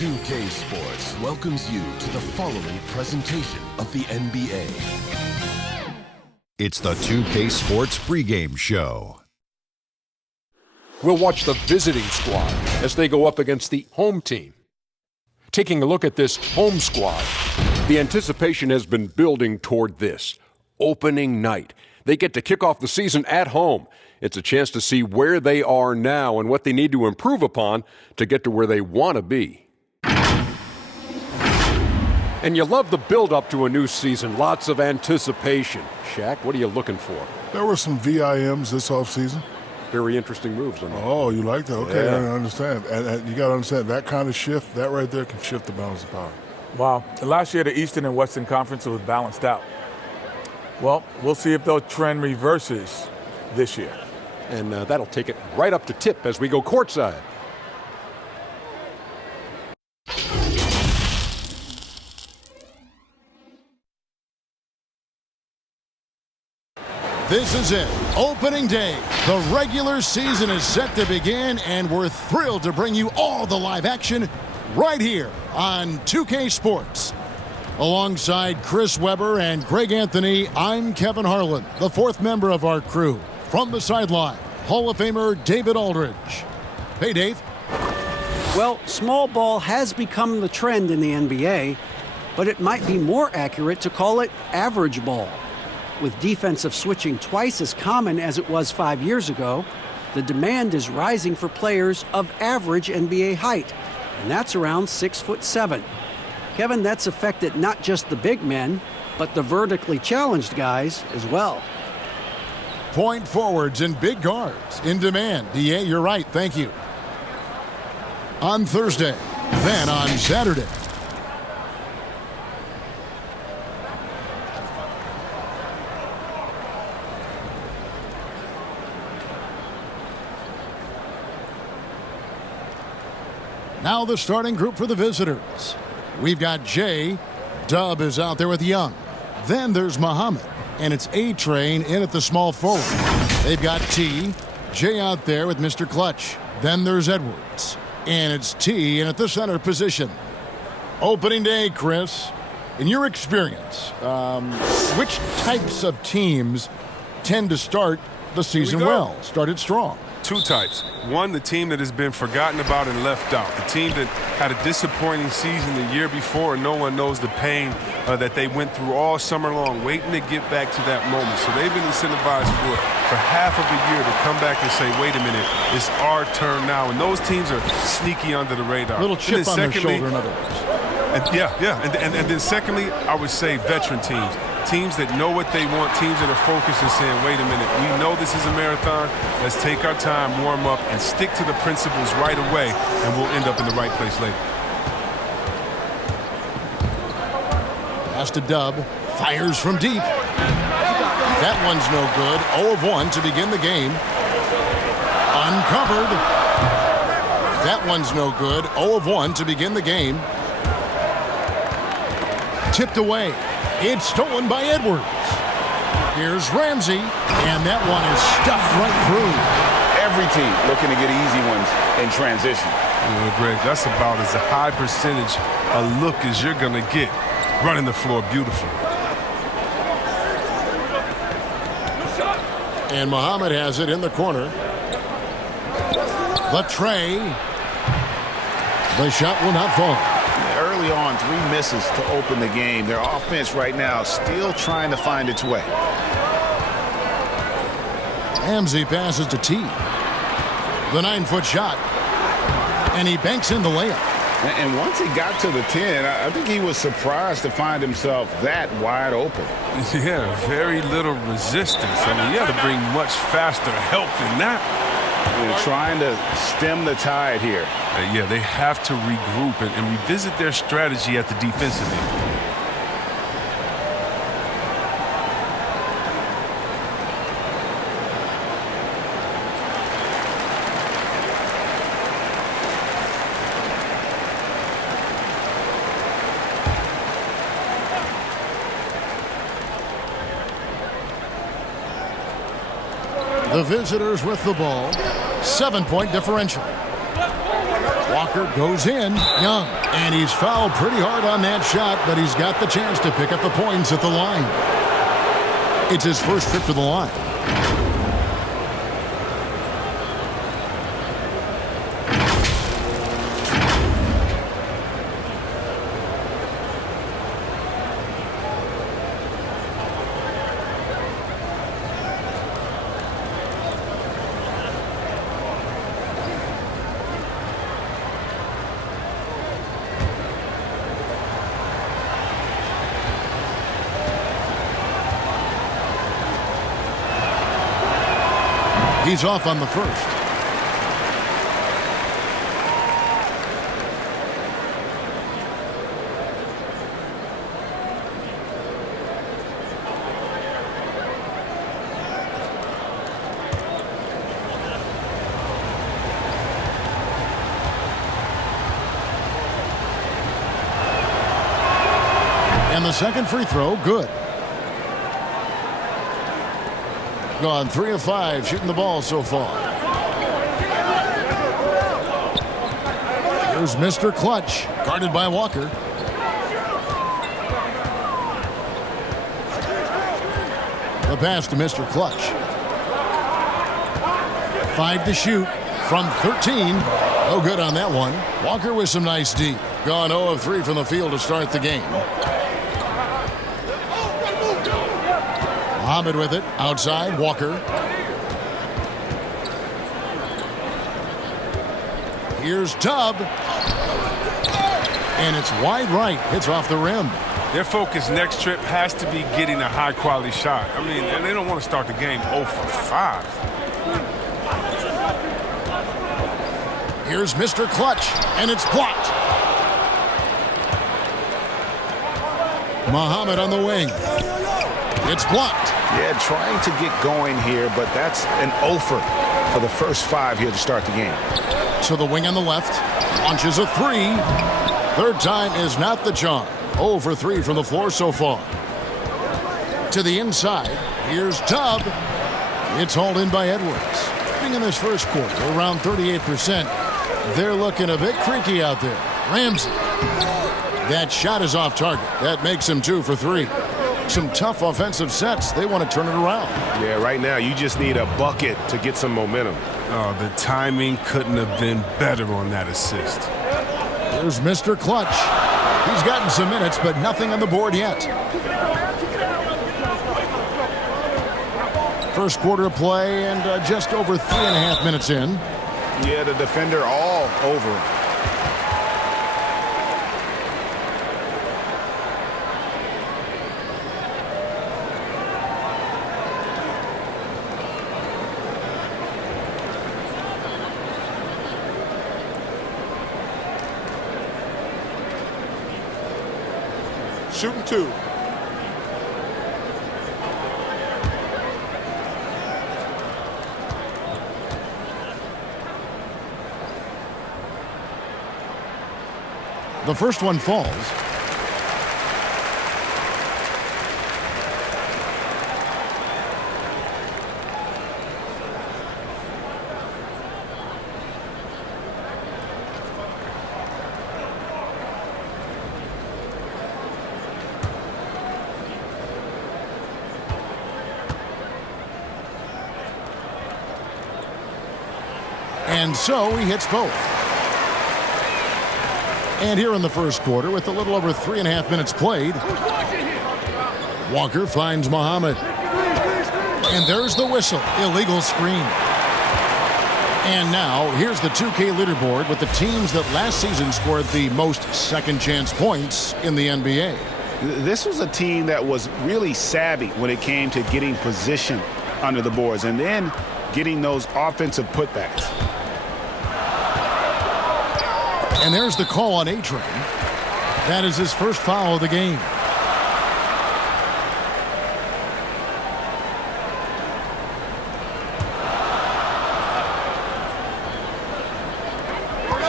2K Sports welcomes you to the following presentation of the NBA. It's the 2K Sports pregame show. We'll watch the visiting squad as they go up against the home team. Taking a look at this home squad, the anticipation has been building toward this. Opening night. They get to kick off the season at home. It's a chance to see where they are now and what they need to improve upon to get to where they want to be. And you love the build-up to a new season. Lots of anticipation. Shaq, what are you looking for? There were some VIMs this offseason. Very interesting moves. Oh, you like that? Okay, yeah. I understand. And you got to understand, that kind of shift, that right there can shift the balance of power. Wow. Last year, the Eastern and Western Conference was balanced out. Well, we'll see if the trend reverses this year. And that'll take it right up to tip as we go courtside. This is it, opening day. The regular season is set to begin, and we're thrilled to bring you all the live action right here on 2K Sports. Alongside Chris Webber and Greg Anthony, I'm Kevin Harlan, the fourth member of our crew. From the sideline, Hall of Famer David Aldridge. Hey, Dave. Well, small ball has become the trend in the NBA, but it might be more accurate to call it average ball. With defensive switching twice as common as it was 5 years ago, the demand is rising for players of average NBA height, and that's around 6'7". Kevin, that's affected not just the big men, but the vertically challenged guys as well. Point forwards and big guards in demand. DA, you're right. Thank you. On Thursday, then on Saturday. Now the starting group for the visitors. We've got Jay. Dub is out there with Young. Then there's Muhammad. And it's A-Train in at the small forward. They've got T. Jay out there with Mr. Clutch. Then there's Edwards. And it's T in at the center position. Opening day, Chris. In your experience, which types of teams tend to start the season well, started strong? Two types. One, the team that has been forgotten about and left out. The team that had a disappointing season the year before, and no one knows the pain that they went through all summer long, waiting to get back to that moment. So they've been incentivized for half of a year to come back and say, wait a minute, it's our turn now. And those teams are sneaky under the radar. Little chip on their shoulder, in other words. And then secondly, I would say veteran teams. Teams that know what they want, teams that are focused and saying, wait a minute, we know this is a marathon. Let's take our time, warm up, and stick to the principles right away, and we'll end up in the right place later. Pass to Dub. Fires from deep. That one's no good. 0 of 1 to begin the game. Uncovered. That one's no good. 0 of 1 to begin the game. Tipped away. It's stolen by Edwards. Here's Ramsey, and that one is stuffed right through. Every team looking to get easy ones in transition. Greg, that's about as a high percentage a look as you're going to get. Running the floor beautiful. And Muhammad has it in the corner. The tray. The shot will not fall. Early on, 3 misses to open the game. Their offense right now still trying to find its way. Ramsey passes to T. The 9-foot shot. And he banks in the layup. And once he got to the 10, I think he was surprised to find himself that wide open. Yeah, very little resistance. I mean, you have to bring much faster help than that. They're trying to stem the tide here. Yeah, they have to regroup and revisit their strategy at the defensive end. The visitors with the ball. 7-point differential. Walker goes in. Young. And he's fouled pretty hard on that shot, but he's got the chance to pick up the points at the line. It's his first trip to the line. He's off on the first. And the second free throw, good. Gone 3 of 5 shooting the ball so far. Here's Mr. Clutch, guarded by Walker. The pass to Mr. Clutch. 5 to shoot from 13. No good on that one. Walker with some nice D. Gone 0 of 3 from the field to start the game. Muhammad with it. Outside, Walker. Here's Tubb. And it's wide right. It's off the rim. Their focus next trip has to be getting a high-quality shot. I mean, and they don't want to start the game 0 for 5. Here's Mr. Clutch, and it's blocked. Muhammad on the wing. It's blocked. Yeah, trying to get going here, but that's an offer for the first 5 here to start the game. To the wing on the left. Launches a 3. Third time is not the charm. 0 for 3 from the floor so far. To the inside. Here's Tubb. It's hauled in by Edwards. In this first quarter, around 38%. They're looking a bit creaky out there. Ramsey. That shot is off target. That makes him 2 for 3. Some tough offensive sets. They want to turn it around. Yeah, right now you just need a bucket to get some momentum. Oh, the timing couldn't have been better on that assist. Here's Mr. Clutch. He's gotten some minutes, but nothing on the board yet. First quarter of play and just over 3.5 minutes in. Yeah, the defender all over. Shooting 2. The first one falls. And so he hits both. And here in the first quarter, with a little over 3.5 minutes played, Walker finds Muhammad. And there's the whistle. Illegal screen. And now, here's the 2K leaderboard with the teams that last season scored the most second-chance points in the NBA. This was a team that was really savvy when it came to getting position under the boards and then getting those offensive putbacks. And there's the call on A-Train. That is his first foul of the game.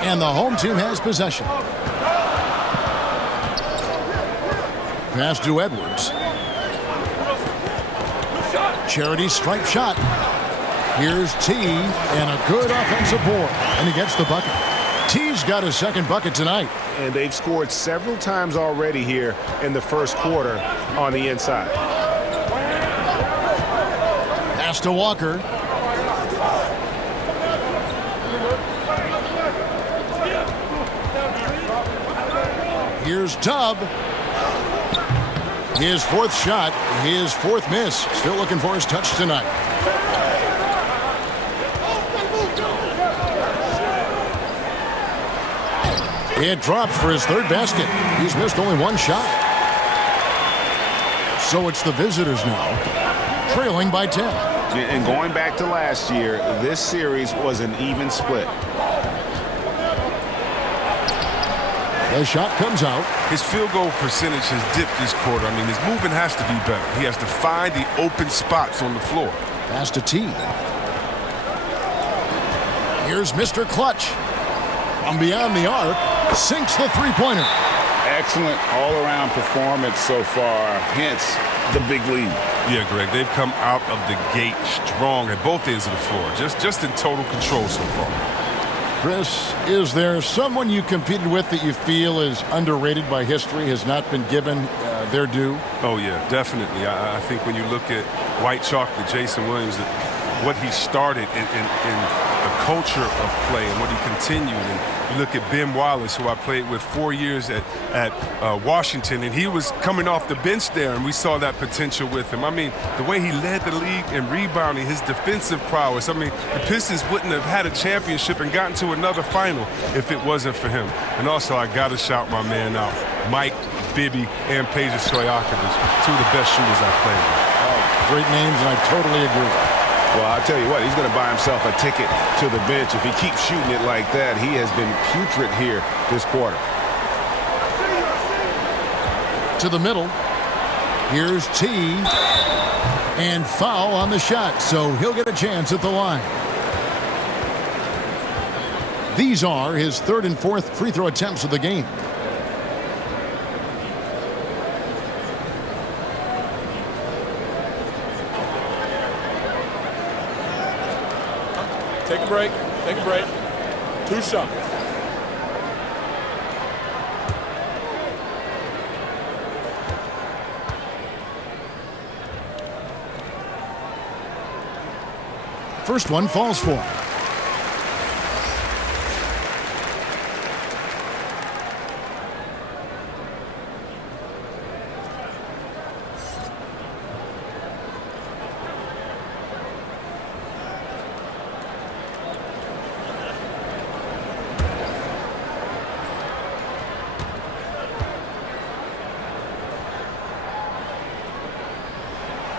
And the home team has possession. Pass to Edwards. Charity stripe shot. Here's T, and a good offensive board, and he gets the bucket. T's got his second bucket tonight. And they've scored several times already here in the first quarter on the inside. Pass to Walker. Here's Dub. His fourth shot, his fourth miss. Still looking for his touch tonight. It drops for his third basket. He's missed only one shot. So it's the visitors now, trailing by 10. And going back to last year, this series was an even split. The shot comes out. His field goal percentage has dipped this quarter. I mean, his movement has to be better. He has to find the open spots on the floor. Pass to T. Here's Mr. Clutch. From beyond the arc, sinks the three-pointer. Excellent all-around performance so far, hence the big lead. Yeah, Greg, they've come out of the gate strong at both ends of the floor. Just in total control so far. Chris, is there someone you competed with that you feel is underrated by history, has not been given their due? Oh, yeah, definitely. I think when you look at White Chalk, the Jason Williams, what he started in the culture of play and what he continued. And you look at Ben Wallace, who I played with 4 years at Washington, and he was coming off the bench there, and we saw that potential with him. I mean, the way he led the league in rebounding, his defensive prowess. I mean, the Pistons wouldn't have had a championship and gotten to another final if it wasn't for him. And also, I got to shout my man out, Mike Bibby and Peja Stojakovic, two of the best shooters I've played with. Oh, great names, and I totally agree. Well, I'll tell you what, he's going to buy himself a ticket to the bench. If he keeps shooting it like that, he has been putrid here this quarter. To the middle. Here's T. And foul on the shot, so he'll get a chance at the line. These are his third and fourth free throw attempts of the game. Take a break. Take a break. 2 shots. First one falls for him.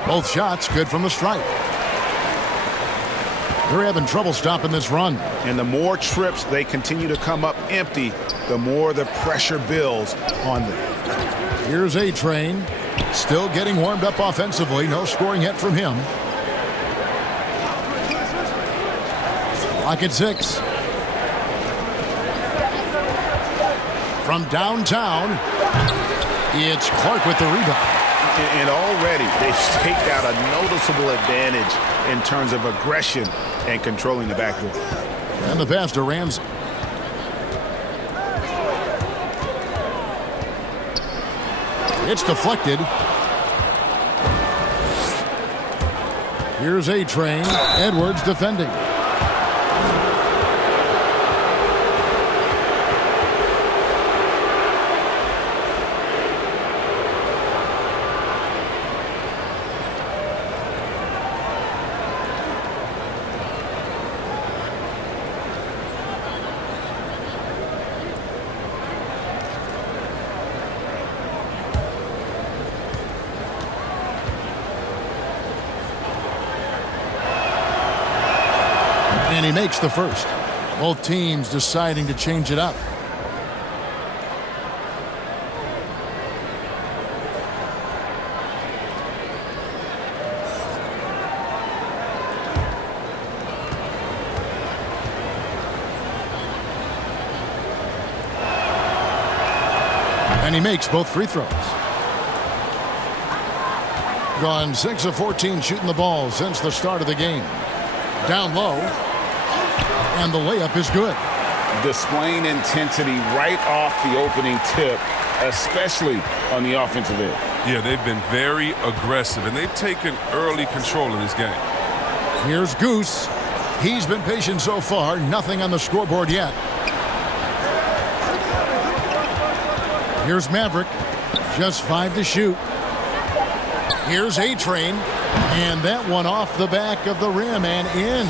Both shots good from the stripe. They're having trouble stopping this run. And the more trips they continue to come up empty, the more the pressure builds on them. Here's A-Train. Still getting warmed up offensively. No scoring yet from him. Clock at 6. From downtown, it's Clark with the rebound. And already they've staked out a noticeable advantage in terms of aggression and controlling the backcourt. And the pass to Ramsey. It's deflected. Here's A-Train. Edwards defending. And he makes the first. Both teams deciding to change it up. And he makes both free throws. Gone 6 of 14 shooting the ball since the start of the game. Down low. And the layup is good. displaying intensity right off the opening tip, especially on the offensive end. Yeah, they've been very aggressive, and they've taken early control of this game. Here's Goose. He's been patient so far. Nothing on the scoreboard yet. Here's Maverick. Just 5 to shoot. Here's A-Train. And that one off the back of the rim and in.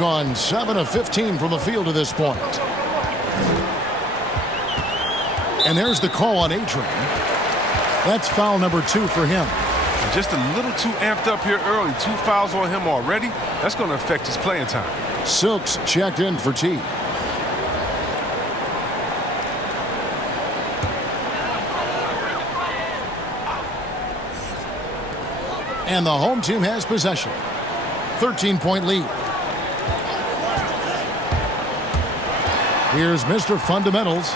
Gone 7 of 15 from the field to this point. And there's the call on A-Train. That's foul number 2 for him. Just a little too amped up here early. 2 fouls on him already. That's going to affect his playing time. Silks checked in for T. And the home team has possession. 13-point lead. Here's Mr. Fundamentals.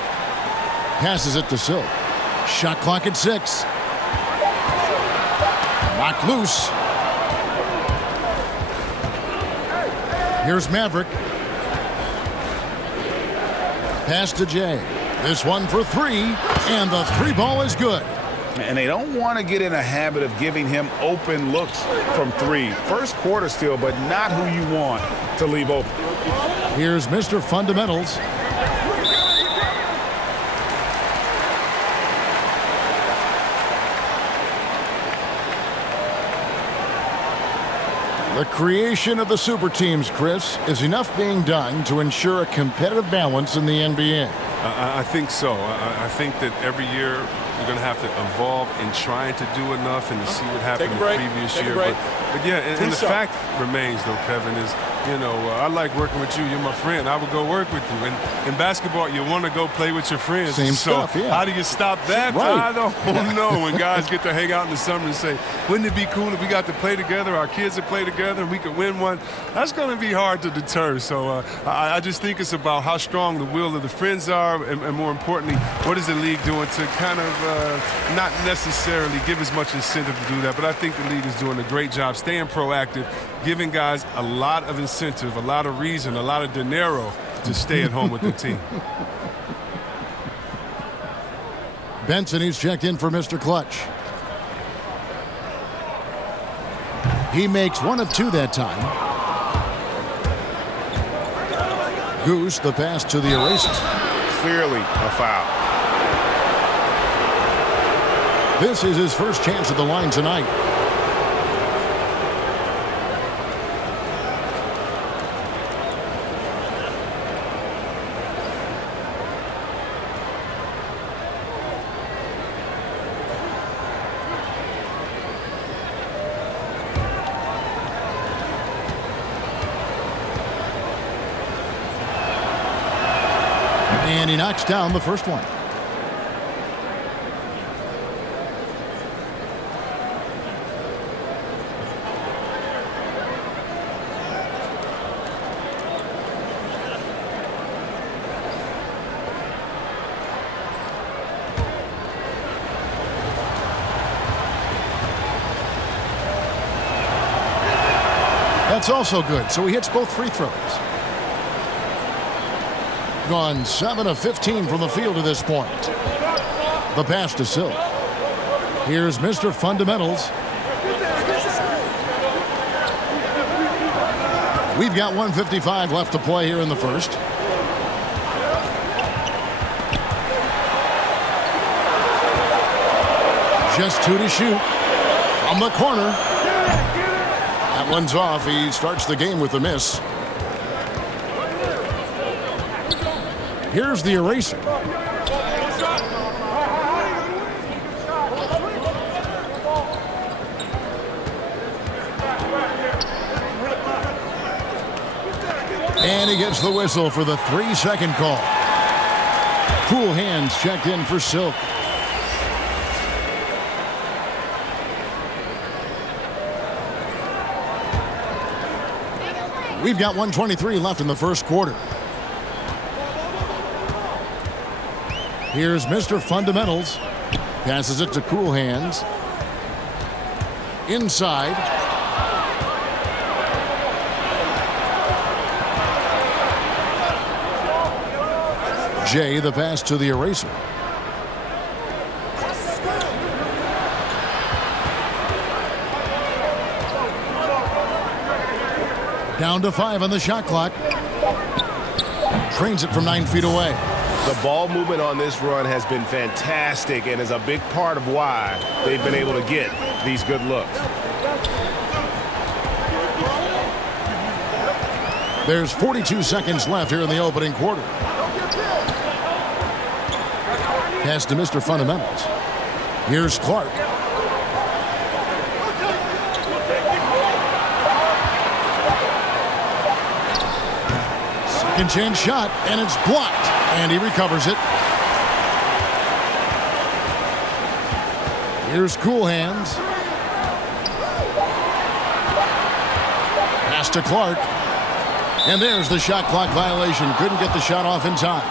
Passes it to Silk. Shot clock at 6. Knocked loose. Here's Maverick. Pass to Jay. This one for 3. And the 3 ball is good. And they don't want to get in a habit of giving him open looks from 3. First quarter still, but not who you want to leave open. Here's Mr. Fundamentals. The creation of the super teams, Chris, is enough being done to ensure a competitive balance in the NBA. I think so. I think that every year we're going to have to evolve in trying to do enough and to see what happened the previous year. But yeah, and the fact remains, though, Kevin, is, you know, I like working with you. You're my friend. I would go work with you. And in basketball, you want to go play with your friends. Same stuff, yeah. How do you stop that? Right. I don't know. When guys get to hang out in the summer and say, wouldn't it be cool if we got to play together, our kids would play together, and we could win one? That's going to be hard to deter. So I just think it's about how strong the will of the friends are, and more importantly, what is the league doing to kind of not necessarily give as much incentive to do that. But I think the league is doing a great job staying proactive, giving guys a lot of incentive, a lot of reason, a lot of dinero to stay at home with the team. Benson, he's checked in for Mr. Clutch. He makes 1 of 2 that time. Goose, the pass to the eraser. Clearly a foul. This is his first chance at the line tonight. And he knocks down the first one. That's also good, so he hits both free throws. Gone 7 of 15 from the field to this point. The pass to Silk. Here's Mr. Fundamentals. We've got 1:55 left to play here in the first. Just 2 to shoot from the corner. That one's off. He starts the game with a miss. Here's the eraser. And he gets the whistle for the 3-second call. Cool hands checked in for Silk. We've got 1:23 left in the first quarter. Here's Mr. Fundamentals. Passes it to Cool Hands. Inside. Jay, the pass to the eraser. Down to 5 on the shot clock. Trains it from 9 feet away. The ball movement on this run has been fantastic and is a big part of why they've been able to get these good looks. There's 42 seconds left here in the opening quarter. Pass to Mr. Fundamentals. Here's Clark. Second chance shot, and it's blocked. And he recovers it. Here's Cool Hands. Pass to Clark. And there's the shot clock violation. Couldn't get the shot off in time.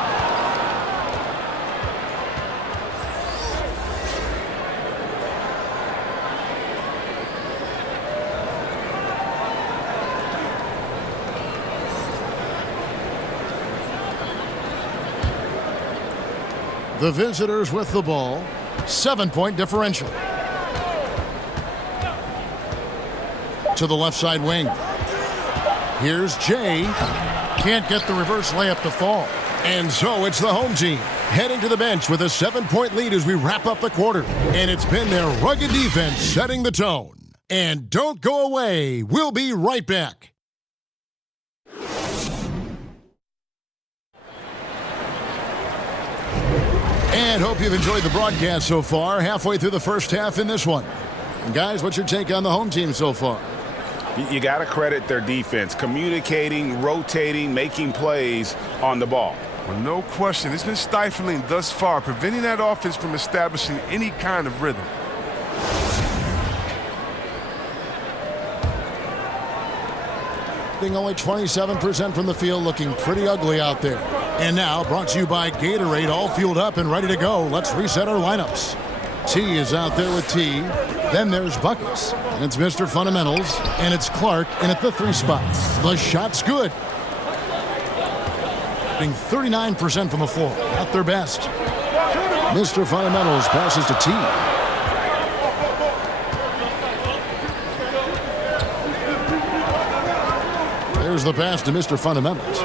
The visitors with the ball. 7-point differential. To the left side wing. Here's Jay. Can't get the reverse layup to fall. And so it's the home team heading to the bench with a 7-point lead as we wrap up the quarter. And it's been their rugged defense setting the tone. And don't go away. We'll be right back. And hope you've enjoyed the broadcast so far. Halfway through the first half in this one. And guys, what's your take on the home team so far? You got to credit their defense, communicating, rotating, making plays on the ball. Well, no question. It's been stifling thus far, preventing that offense from establishing any kind of rhythm. Only 27% from the field, looking pretty ugly out there. And now, brought to you by Gatorade, all fueled up and ready to go. Let's reset our lineups. T is out there with T. Then there's Buckets. And it's Mr. Fundamentals. And it's Clark in at the 3 spot. The shot's good. Being 39% from the floor. Not their best. Mr. Fundamentals passes to T. There's the pass to Mr. Fundamentals.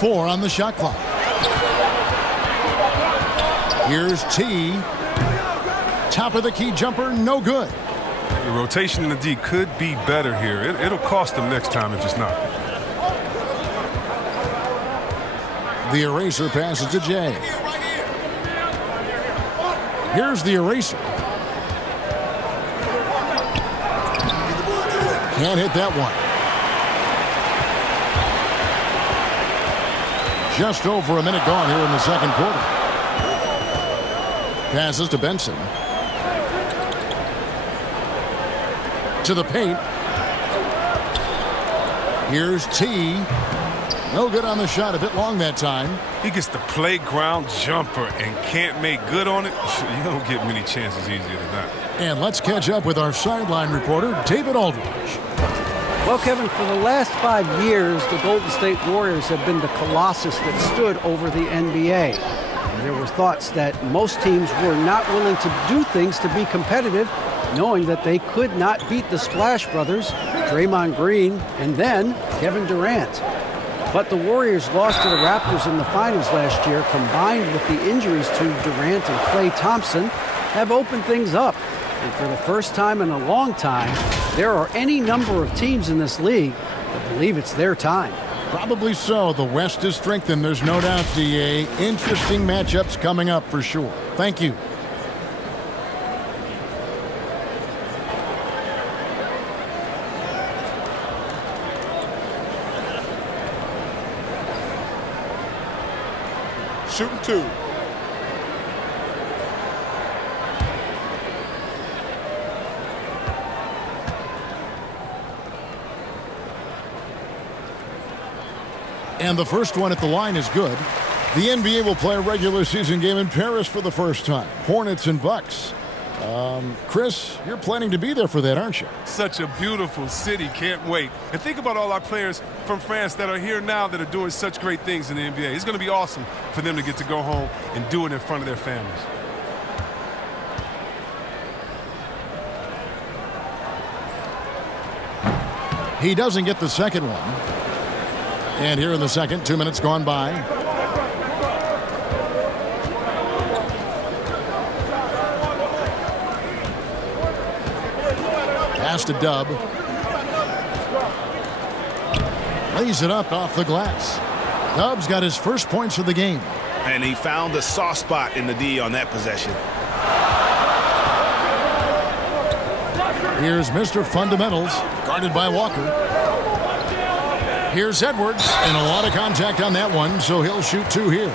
4 on the shot clock. Here's T. Top of the key jumper, no good. The rotation in the D could be better here. It'll cost them next time if it's not. The eraser passes to Jay. Here's the eraser. Can't hit that one. Just over a minute gone here in the second quarter. Passes to Benson. To the paint. Here's T. No good on the shot. A bit long that time. He gets the playground jumper and can't make good on it. You don't get many chances easier than that. And let's catch up with our sideline reporter, David Aldridge. Well, Kevin, for the last 5 years, the Golden State Warriors have been the colossus that stood over the NBA. And there were thoughts that most teams were not willing to do things to be competitive, knowing that they could not beat the Splash Brothers, Draymond Green, and then Kevin Durant. But the Warriors lost to the Raptors in the finals last year, combined with the injuries to Durant and Klay Thompson, have opened things up. And for the first time in a long time, there are any number of teams in this league that believe it's their time. Probably so. The West is strengthened, there's no doubt, DA. Interesting matchups coming up for sure. Thank you. Shooting 2. And the first one at the line is good. The NBA will play a regular season game in Paris for the first time. Hornets and Bucks. Chris, you're planning to be there for that, aren't you? Such a beautiful city. Can't wait. And think about all our players from France that are here now that are doing such great things in the NBA. It's going to be awesome for them to get to go home and do it in front of their families. He doesn't get the second one. And here in the second, 2 minutes gone by. Pass to Dub. Lays it up off the glass. Dub's got his first points of the game. And he found the soft spot in the D on that possession. Here's Mr. Fundamentals, guarded by Walker. Here's Edwards, and a lot of contact on that one, so he'll shoot 2 here.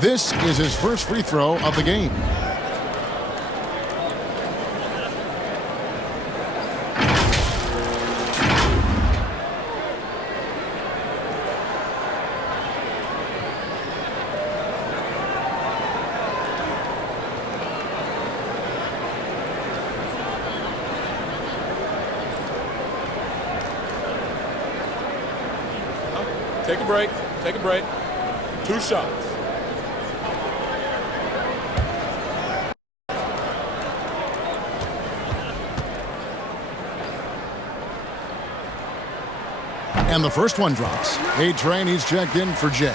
This is his first free throw of the game. Take a break. Take a break. 2 shots. And the first one drops. A-Train, he's checked in for Jay.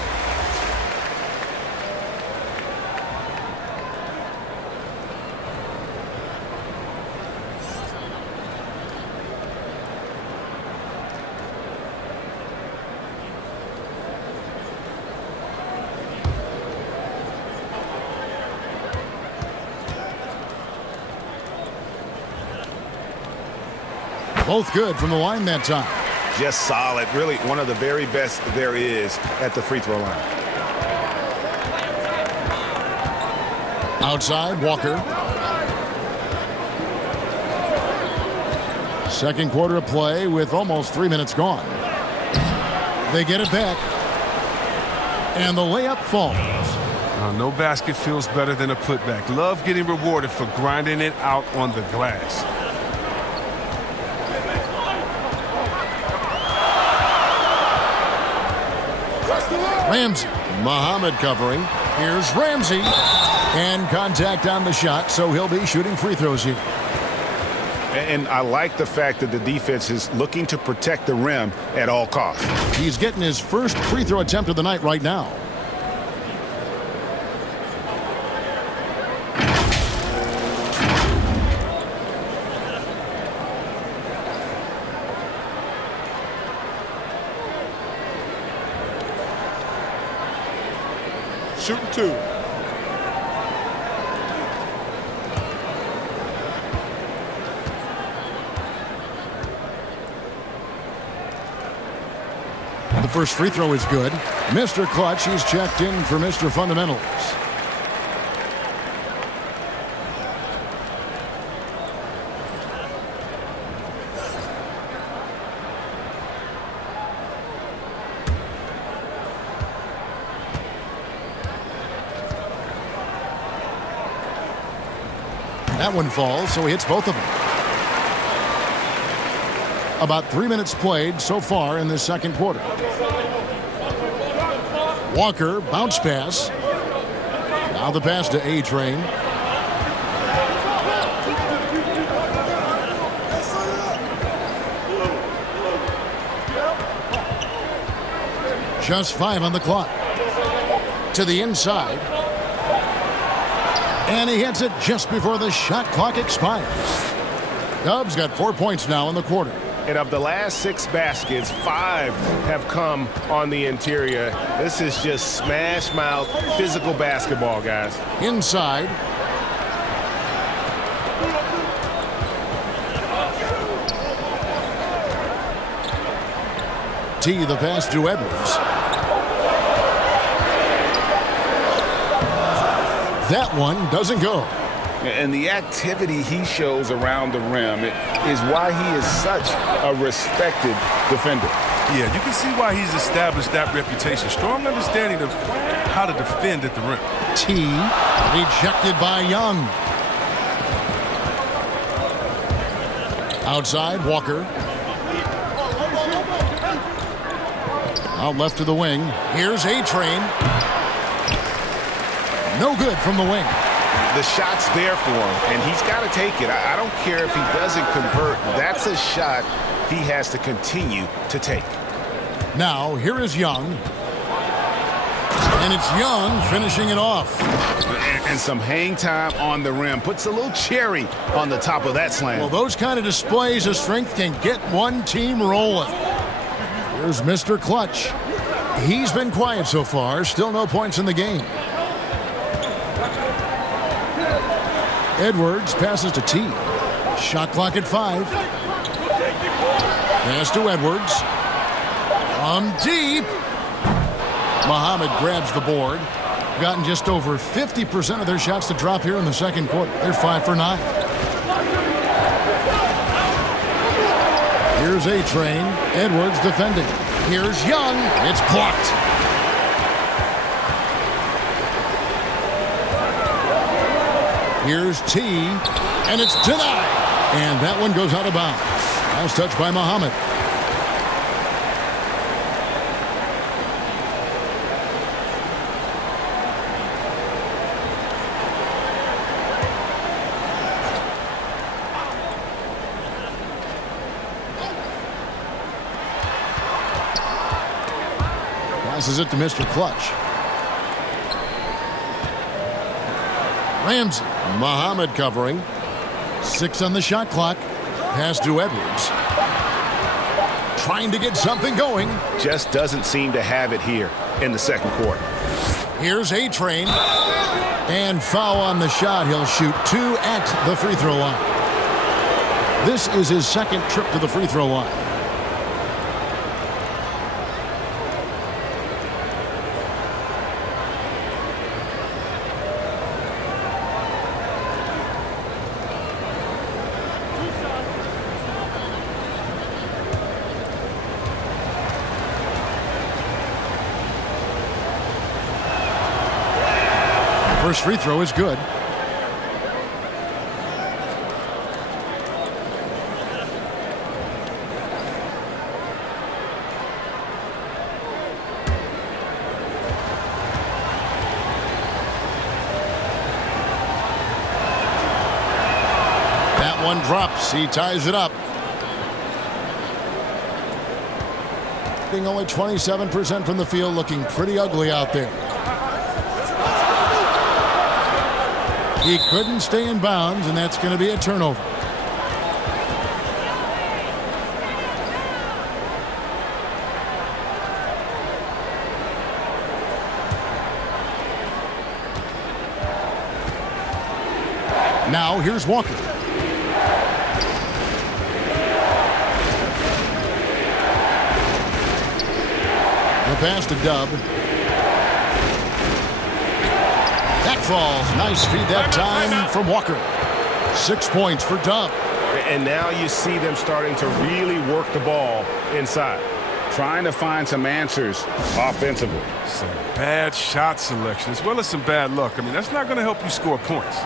Both good from the line that time. Just solid. Really one of the very best there is at the free throw line. Outside, Walker. Second quarter of play with almost 3 minutes gone. They get it back. And the layup falls. No basket feels better than a putback. Love getting rewarded for grinding it out on the glass. Ramsey. Muhammad covering. Here's Ramsey. And contact on the shot, so he'll be shooting free throws here. And I like the fact that the defense is looking to protect the rim at all costs. He's getting his first free throw attempt of the night right now. Shooting 2. The first free throw is good. Mr. Clutch, he's checked in for Mr. Fundamentals. That one falls, so he hits both of them. About 3 minutes played so far in this second quarter. Walker, bounce pass. Now the pass to A-Train. Just 5 on the clock. To the inside. And he hits it just before the shot clock expires. Dub's got 4 points now in the quarter. And of the last 6 baskets, 5 have come on the interior. This is just smash mouth physical basketball, guys. Inside. T, the pass to Edwards. That one doesn't go. And the activity he shows around the rim is why he is such a respected defender. Yeah, you can see why he's established that reputation. Strong understanding of how to defend at the rim. T rejected by Young. Outside, Walker. Out left to the wing. Here's A-Train. No good from the wing. The shot's there for him, and he's got to take it. I don't care if he doesn't convert. That's a shot he has to continue to take. Now, here is Young. And it's Young finishing it off. And some hang time on the rim. Puts a little cherry on the top of that slam. Well, those kind of displays of strength can get one team rolling. Here's Mr. Clutch. He's been quiet so far. Still no points in the game. Edwards passes to T. Shot clock at 5. Pass to Edwards. From deep. Muhammad grabs the board. Gotten just over 50% of their shots to drop here in the second quarter. They're 5 for 9. Here's A-Train. Edwards defending. Here's Young. It's blocked. Here's T. And it's denied. And that one goes out of bounds. Last touch by Muhammad. Passes it to Mr. Clutch. Ramsey. Muhammad covering. 6 on the shot clock. Pass to Edwards. Trying to get something going. Just doesn't seem to have it here in the second quarter. Here's A-Train. And foul on the shot. He'll shoot 2 at the free throw line. This is his second trip to the free throw line. First free throw is good. That one drops. He ties it up. Being only 27% from the field, looking pretty ugly out there. He couldn't stay in bounds, and that's going to be a turnover. Now, here's Walker. The pass to Dub. That falls. Nice feed that time from Walker. 6 points for Dub. And now you see them starting to really work the ball inside. Trying to find some answers offensively. Some bad shot selection as well as some bad luck. I mean, that's not going to help you score points.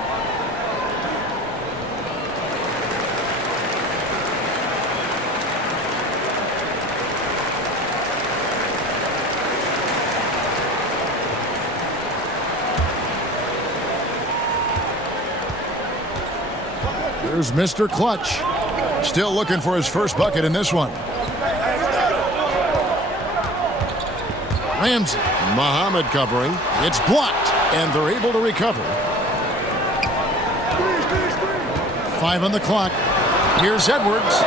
There's Mr. Clutch. Still looking for his first bucket in this one. Ramsey. Muhammad covering. It's blocked, and they're able to recover. 5 on the clock. Here's Edwards.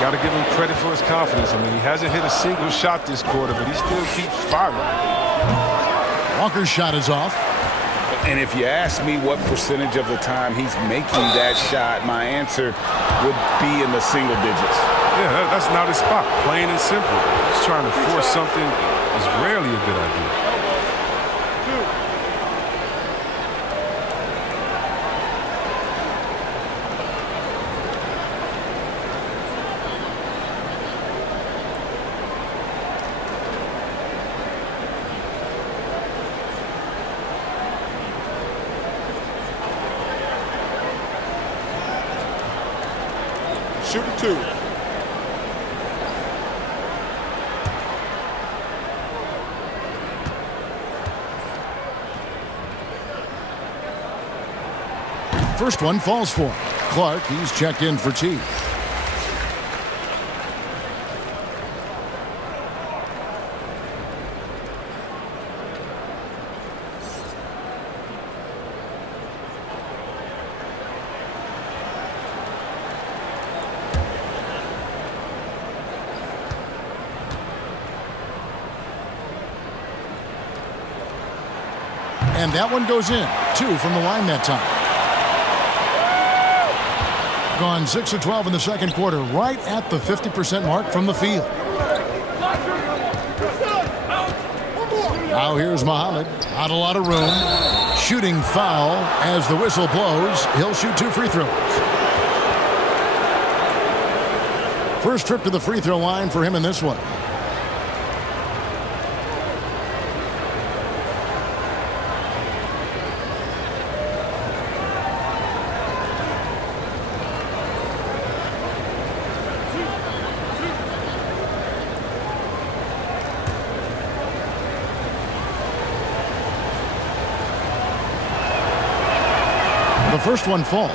Got to give him credit for his confidence. I mean, he hasn't hit a single shot this quarter, but he still keeps firing. Walker's shot is off. And if you ask me what percentage of the time he's making that shot, my answer would be in the single digits. Yeah, that's not his spot. Plain and simple. Just trying to force something is rarely a good idea. shooting 2. First one falls for him. Clark, he's checked in for T. And that one goes in. 2 from the line that time. Gone 6 of 12 in the second quarter, right at the 50% mark from the field. Now here's Muhammad. Not a lot of room. Shooting foul as the whistle blows. He'll shoot 2 free throws. First trip to the free throw line for him in this one. The first one falls.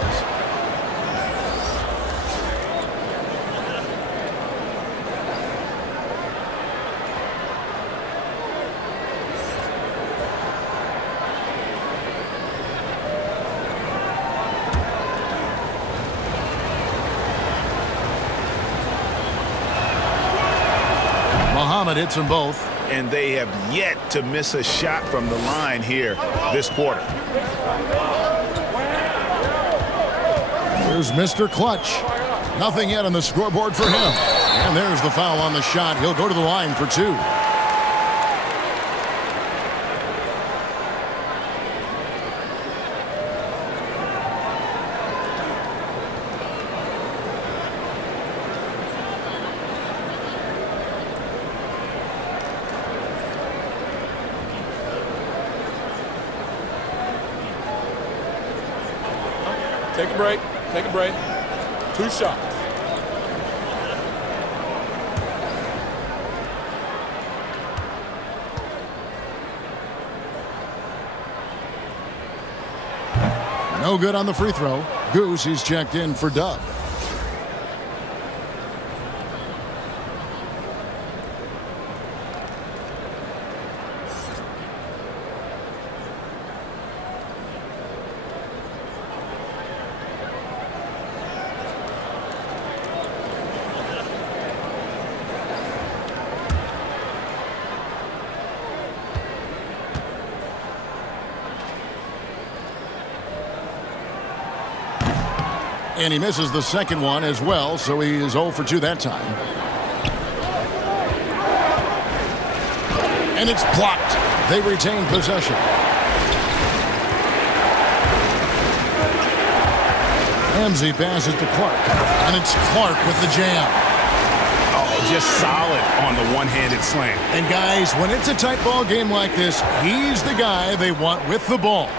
Muhammad hits them both. And they have yet to miss a shot from the line here this quarter. There's Mr. Clutch. Nothing yet on the scoreboard for him. And there's the foul on the shot. He'll go to the line for 2. Take a break. Take a break. 2 shots. No good on the free throw. Goose, he's checked in for Dub. And he misses the second one as well, so he is 0 for 2 that time. And it's blocked. They retain possession. Ramsey passes to Clark. And it's Clark with the jam. Oh, just solid on the one-handed slam. And guys, when it's a tight ball game like this, he's the guy they want with the ball.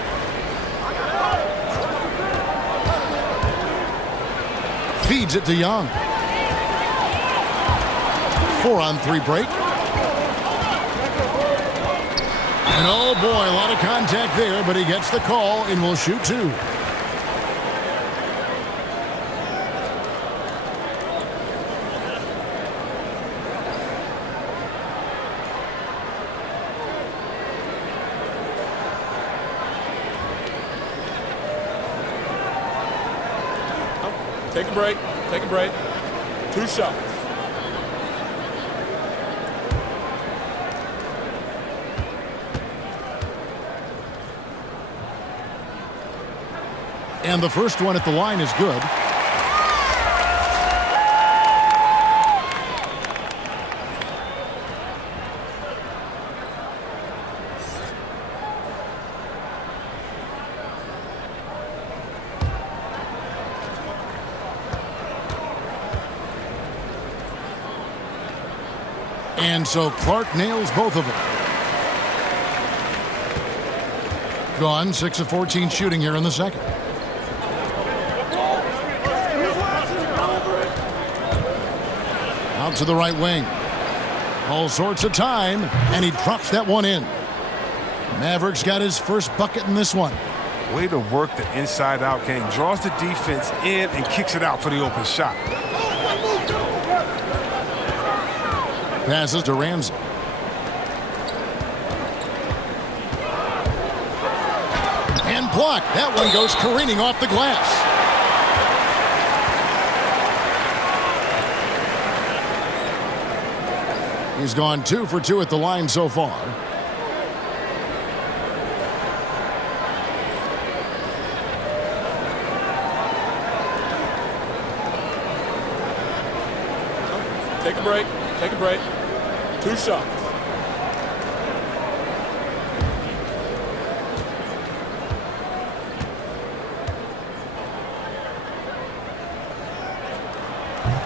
Feeds it to Young. 4-on-3 break. And oh boy, a lot of contact there, but he gets the call and will shoot 2. Take a break. Take a break. 2 shots. And the first one at the line is good. And so Clark nails both of them. Gone 6 of 14 shooting here in the second. Out to the right wing. All sorts of time, and he drops that one in. Mavericks got his first bucket in this one. Way to work the inside-out game. Draws the defense in and kicks it out for the open shot. Passes to Ramsey. And blocked. That one goes careening off the glass. He's gone 2 for 2 at the line so far. Take a break. Take a break. 2 shots.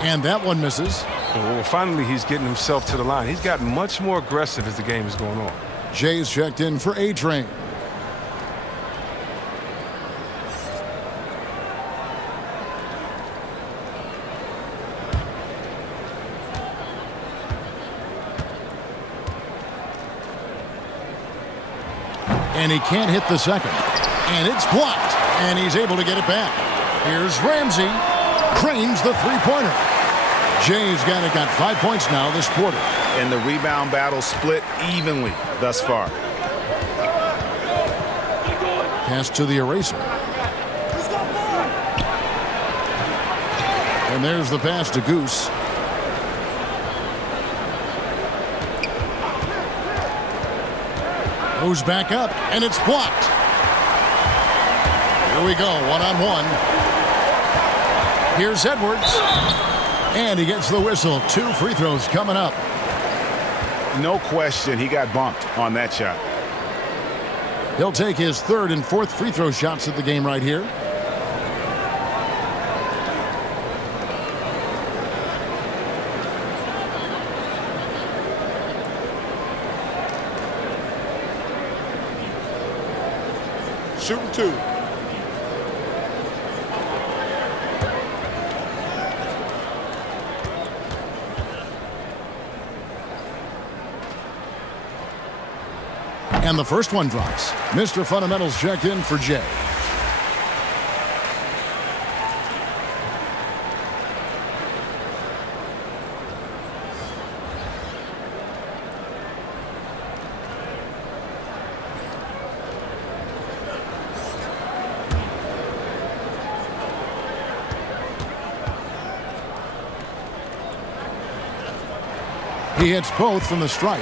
And that one misses. Well, finally, he's getting himself to the line. He's gotten much more aggressive as the game is going on. Jay's checked in for A-Train. And he can't hit the second. And it's blocked. And he's able to get it back. Here's Ramsey. Cranes the three-pointer. Jay's got 5 points now this quarter. And the rebound battle split evenly thus far. Pass to the eraser. And there's the pass to Goose. Goes back up, and it's blocked. Here we go, one-on-one. Here's Edwards. And he gets the whistle. 2 free throws coming up. No question he got bumped on that shot. He'll take his 3rd and 4th free throw shots of the game right here. Shooting 2. And the first one drops. Mr. Fundamentals checked in for Jay. He hits both from the stripe.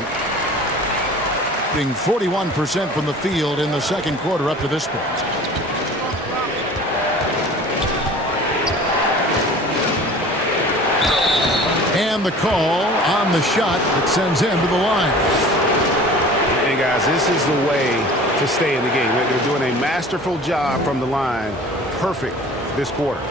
Being 41% from the field in the second quarter up to this point. And the call on the shot that sends him to the line. And guys, this is the way to stay in the game. They're doing a masterful job from the line. Perfect this quarter.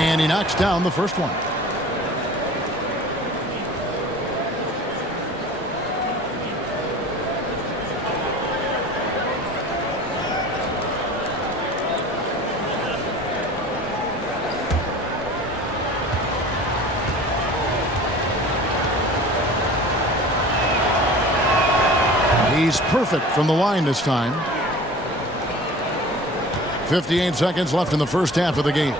And he knocks down the first one. He's perfect from the line this time. 58 seconds left in the first half of the game.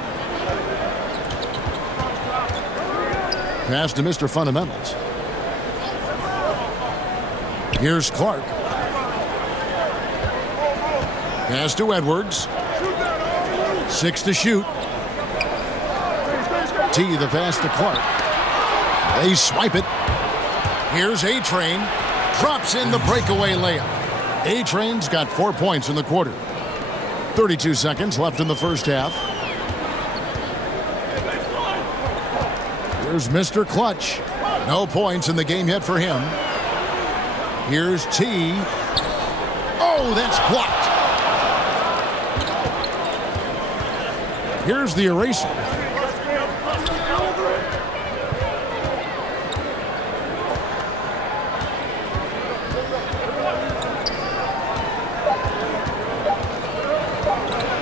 Pass to Mr. Fundamentals. Here's Clark. Pass to Edwards. 6 to shoot. T the pass to Clark. They swipe it. Here's A-Train. Drops in the breakaway layup. A-Train's got 4 points in the quarter. 32 seconds left in the first half. Here's Mr. Clutch. No points in the game yet for him. Here's T. Oh, that's blocked. Here's the eraser.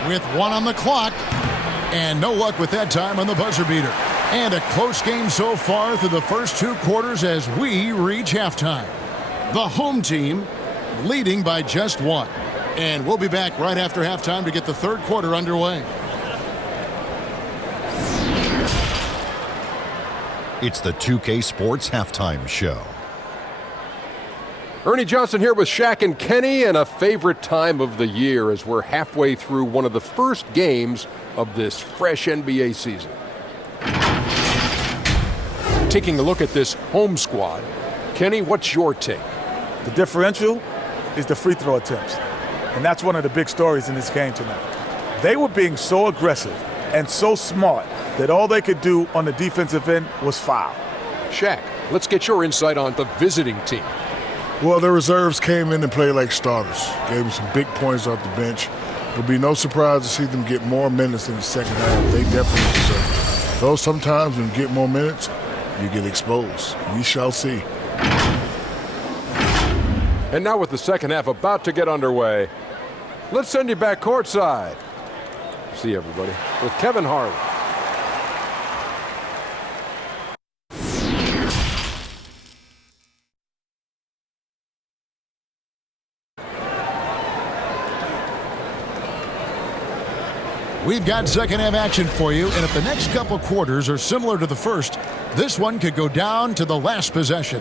With 1 on the clock, and no luck with that time on the buzzer beater. And a close game so far through the first 2 quarters as we reach halftime. The home team leading by just 1. And we'll be back right after halftime to get the 3rd quarter underway. It's the 2K Sports Halftime Show. Ernie Johnson here with Shaq and Kenny, and a favorite time of the year as we're halfway through one of the first games of this fresh NBA season. Taking a look at this home squad, Kenny, what's your take? The differential is the free throw attempts, and that's one of the big stories in this game tonight. They were being so aggressive and so smart that all they could do on the defensive end was foul. Shaq, let's get your insight on the visiting team. Well, the reserves came in and played like starters. Gave them some big points off the bench. It'll be no surprise to see them get more minutes in the second half. They definitely deserve it. Though sometimes when you get more minutes, you get exposed. We shall see. And now with the second half about to get underway, let's send you back courtside. See everybody with Kevin Harlan. We've got second half action for you, and if the next couple quarters are similar to the first, this one could go down to the last possession.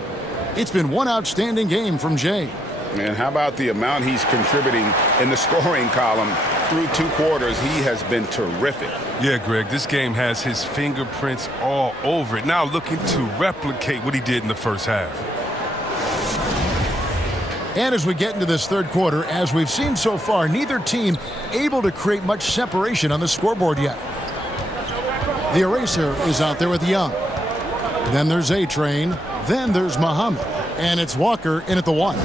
It's been one outstanding game from Jay. And how about the amount he's contributing in the scoring column through 2 quarters? He has been terrific. Yeah, Greg, this game has his fingerprints all over it. Now looking to replicate what he did in the first half. And as we get into this 3rd quarter, as we've seen so far, neither team able to create much separation on the scoreboard yet. The eraser is out there with Young. Then there's A-Train. Then there's Muhammad. And it's Walker in at the 1.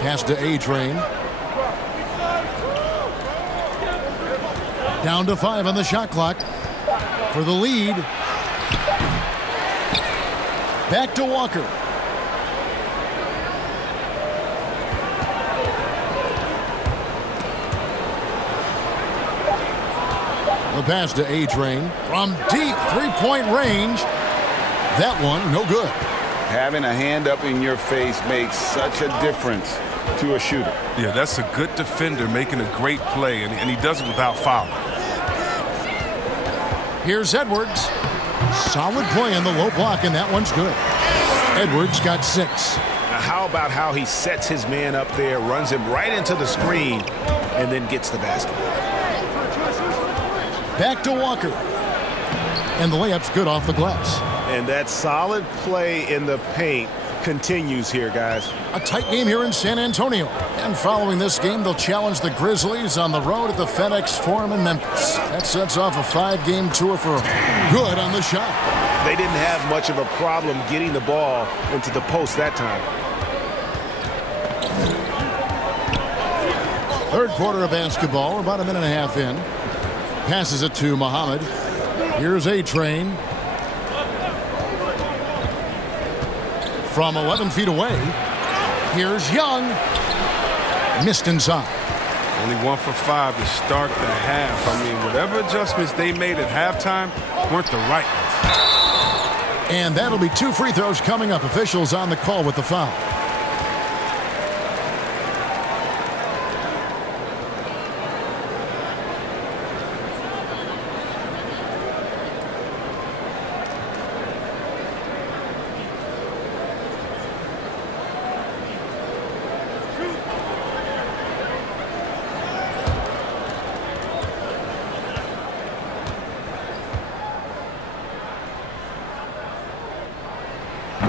Pass to A-Train. Down to 5 on the shot clock for the lead. Back to Walker. The pass to A-Train from deep 3-point range. That one, no good. Having a hand up in your face makes such a difference to a shooter. Yeah, that's a good defender making a great play, and he does it without fouling. Here's Edwards. Solid play in the low block, and that one's good. Edwards got 6. Now how about how he sets his man up there, runs him right into the screen, and then gets the basket. Back to Walker. And the layup's good off the glass. And that solid play in the paint continues here, guys. A tight game here in San Antonio. And following this game, they'll challenge the Grizzlies on the road at the FedEx Forum in Memphis. That sets off a 5-game tour for good on the shot. They didn't have much of a problem getting the ball into the post that time. 3rd quarter of basketball. We're about a minute and a half in. Passes it to Muhammad. Here's A-Train. From 11 feet away, here's Young. Missed inside. Only 1 for 5 to start the half. I mean, whatever adjustments they made at halftime weren't the right ones. And that'll be 2 free throws coming up. Officials on the call with the foul.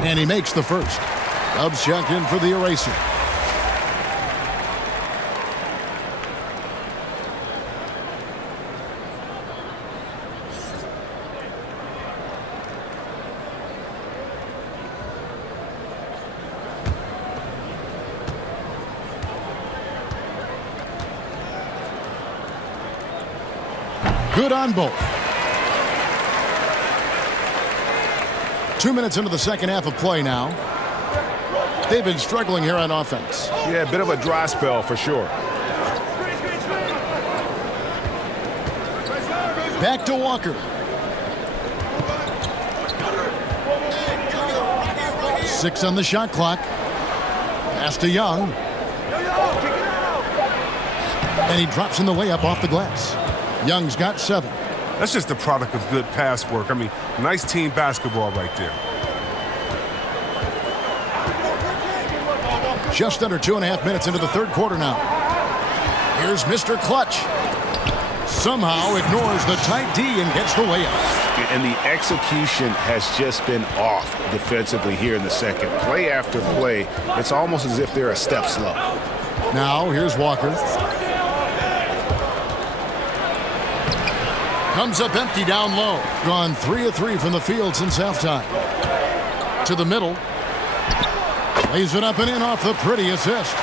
And he makes the first. Dubs check in for the eraser. Good on both. 2 minutes into the second half of play now. They've been struggling here on offense. Yeah, a bit of a dry spell for sure. Back to Walker. 6 on the shot clock. Pass to Young. And he drops in the layup off the glass. Young's got 7. That's just the product of good pass work. I mean, nice team basketball right there. Just under 2.5 minutes into the third quarter now. Here's Mr. Clutch. Somehow ignores the tight D and gets the layup. And the execution has just been off defensively here in the second. Play after play, it's almost as if they're a step slow. Now here's Walker. Comes up empty down low. Gone 3 of 3 from the field since halftime. To the middle. Lays it up and in off the pretty assist.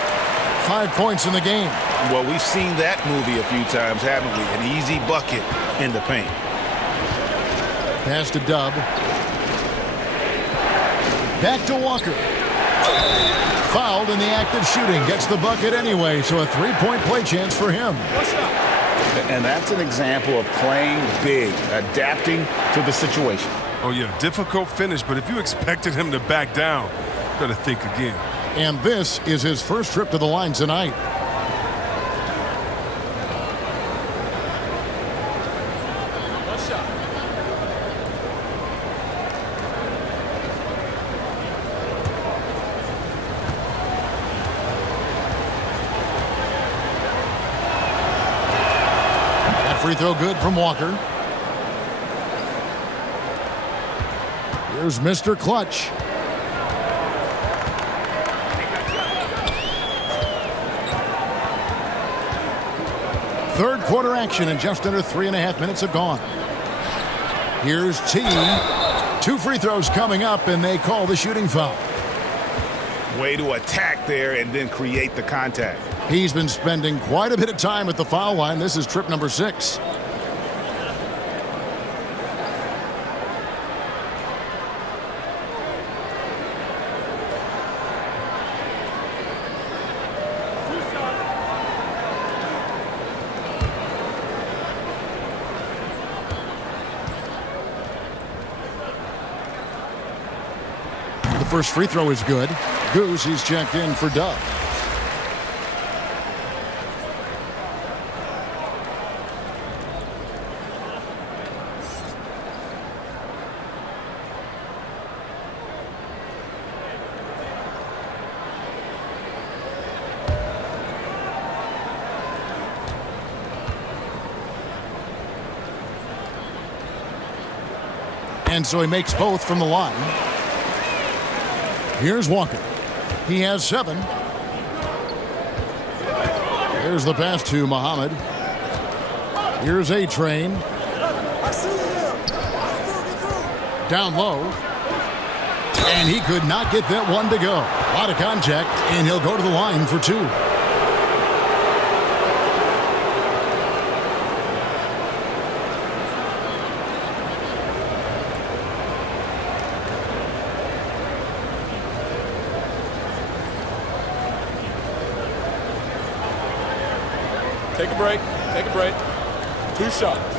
5 points in the game. Well, we've seen that movie a few times, haven't we? An easy bucket in the paint. Pass to Dub. Back to Walker. Fouled in the act of shooting. Gets the bucket anyway, so a 3-point play chance for him. And that's an example of playing big, adapting to the situation. Oh, yeah, difficult finish, but if you expected him to back down, you better think again. And this is his first trip to the line tonight. Free throw good from Walker. Here's Mr. Clutch. Third quarter action and just under 3.5 minutes have gone. Here's T. 2 free throws coming up and they call the shooting foul. Way to attack there and then create the contact. He's been spending quite a bit of time at the foul line. This is trip number 6. The first free throw is good. Goose, he's checked in for Dub. And so he makes both from the line. Here's Walker. He has 7. Here's the pass to Muhammad. Here's A-Train. Down low. And he could not get that one to go. A lot of contact, and he'll go to the line for 2. Take a break. Take a break. 2 shots.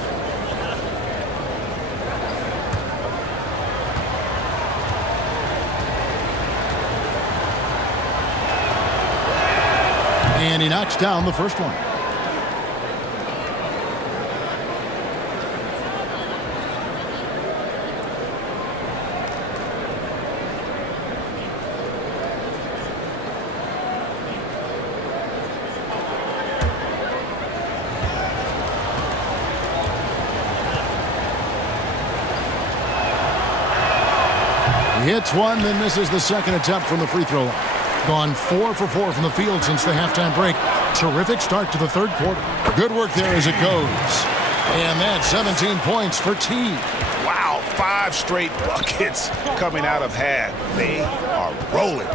And he knocks down the first one. He hits one, then misses the second attempt from the free throw line. Gone 4 for 4 from the field since the halftime break. Terrific start to the third quarter. Good work there as it goes. And that's 17 points for T. Wow, 5 straight buckets coming out of half. They are rolling.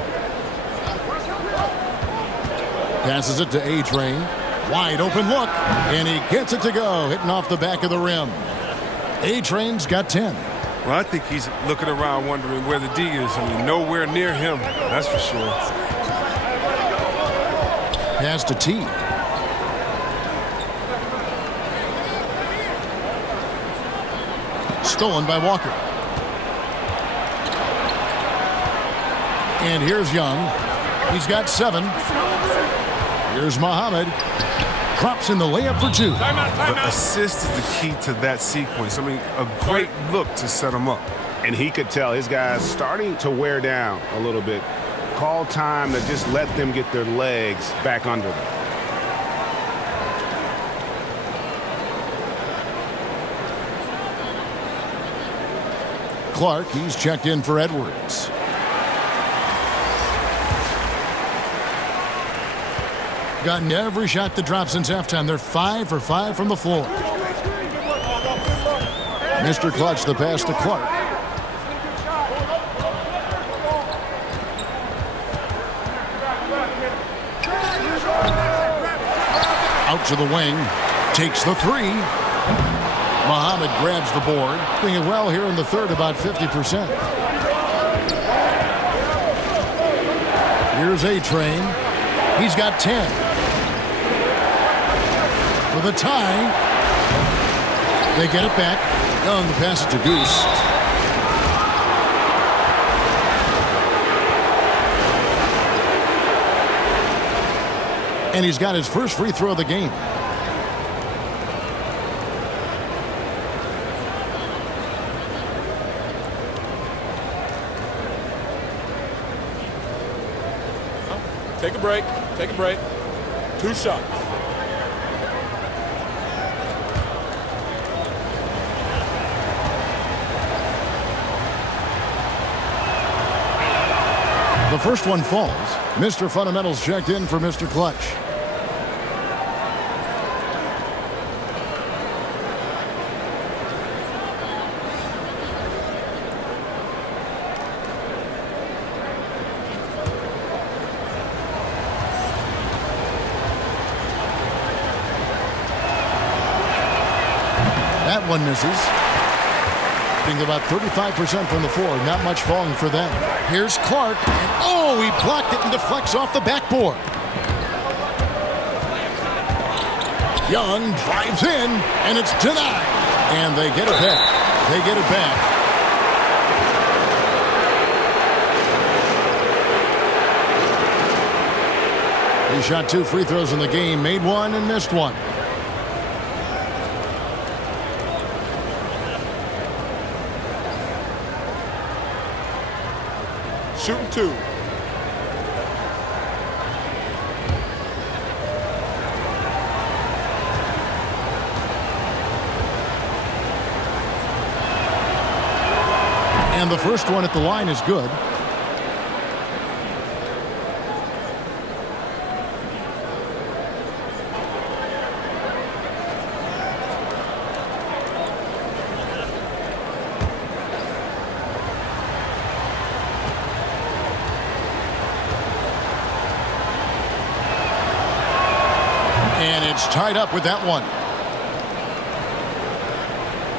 Passes it to A-Train. Wide open look, and he gets it to go, hitting off the back of the rim. A-Train's got 10. Well, I think he's looking around wondering where the D is. I mean, nowhere near him, that's for sure. Pass to T. Stolen by Walker. And here's Young. He's got 7. Here's Muhammad. Drops in the layup for 2. The assist is the key to that sequence. I mean, a great look to set him up. And he could tell his guys starting to wear down a little bit. Call time to just let them get their legs back under them. Clark, he's checked in for Edwards. Gotten every shot that dropped since halftime. They're 5 for 5 from the floor. Mr. Clutch, the pass to Clark. Out to the wing. Takes the 3. Muhammad grabs the board. Doing it well here in the third, about 50%. Here's A-Train. He's got 10. For the tie. They get it back. Young pass it to Goose. And he's got his first free throw of the game. Take a break. Take a break. 2 shots. The first one falls. Mr. Fundamentals checked in for Mr. Clutch. That one misses. Being about 35% from the floor. Not much falling for them. Here's Clark. And oh, he blocked it and deflects off the backboard. Young drives in, and it's denied. And they get it back. They get it back. He shot 2 free throws in the game, made 1 and missed 1. Shooting 2. And the first one at the line is good. And it's tied up with that one.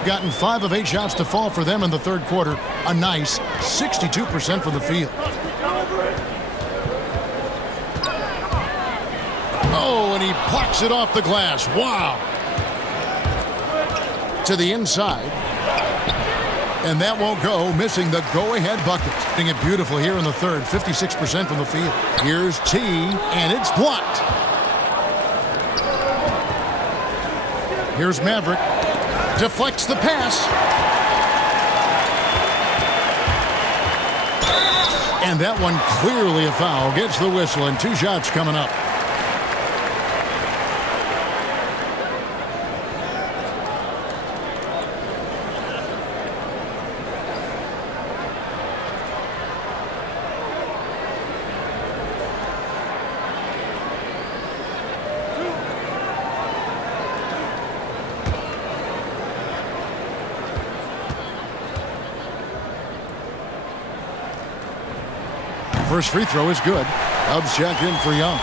Gotten 5 of 8 shots to fall for them in the third quarter. A nice 62% from the field. Oh, and he blocks it off the glass. Wow. To the inside. And that won't go, missing the go-ahead bucket. Doing it beautiful here in the third, 56% from the field. Here's T, and it's blocked. Here's Maverick. Deflects the pass. And that one clearly a foul. Gets the whistle, and 2 shots coming up. First free throw is good. Dubs checked in for Young.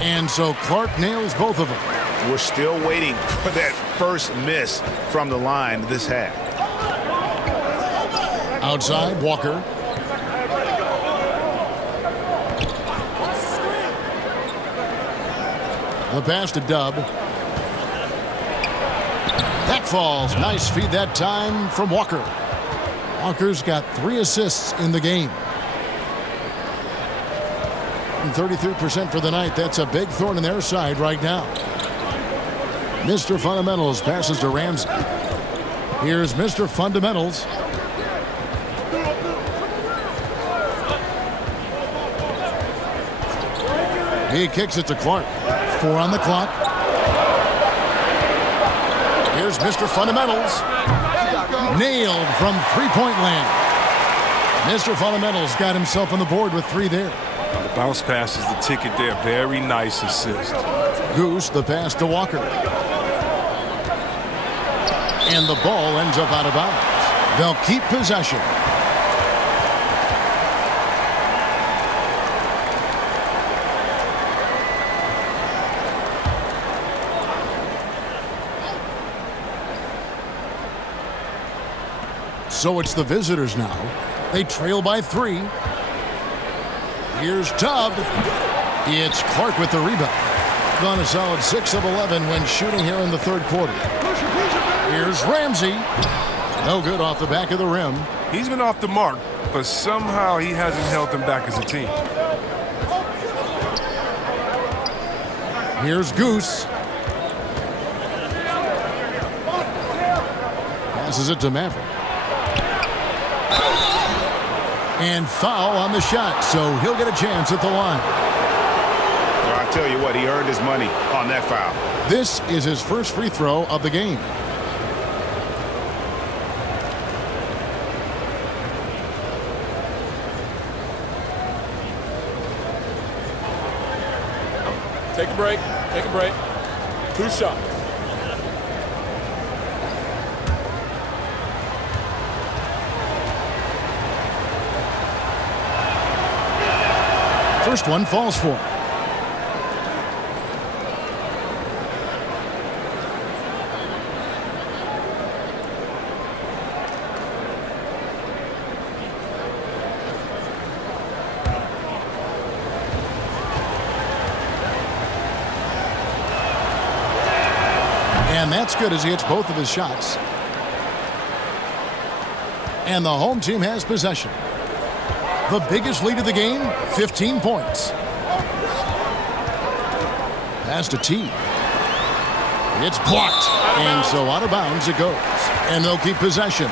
And so Clark nails both of them. We're still waiting for that first miss from the line this half. Outside, Walker. The pass to Dub. That falls. Nice feed that time from Walker. Walker's got 3 assists in the game. And 33% for the night. That's a big thorn in their side right now. Mr. Fundamentals passes to Ramsey. Here's Mr. Fundamentals. He kicks it to Clark. 4 on the clock. Here's Mr. Fundamentals. Nailed from three-point land. Mr. Fundamentals got himself on the board with 3 there. The bounce pass is the ticket there. Very nice assist. Goose, the pass to Walker. And the ball ends up out of bounds. They'll keep possession. So it's the visitors now. They trail by 3. Here's Tubb. It's Clark with the rebound. Gone a solid 6 of 11 when shooting here in the third quarter. Here's Ramsey. No good off the back of the rim. He's been off the mark, but somehow he hasn't held them back as a team. Here's Goose. Passes it to Maverick. And foul on the shot, so he'll get a chance at the line. Well, I tell you what, he earned his money on that foul. This is his first free throw of the game. Take a break. Take a break. 2 shots. First one falls for him. And that's good as he hits both of his shots. And the home team has possession. The biggest lead of the game, 15 points. Pass to T. It's blocked. And so out of bounds it goes. And they'll keep possession.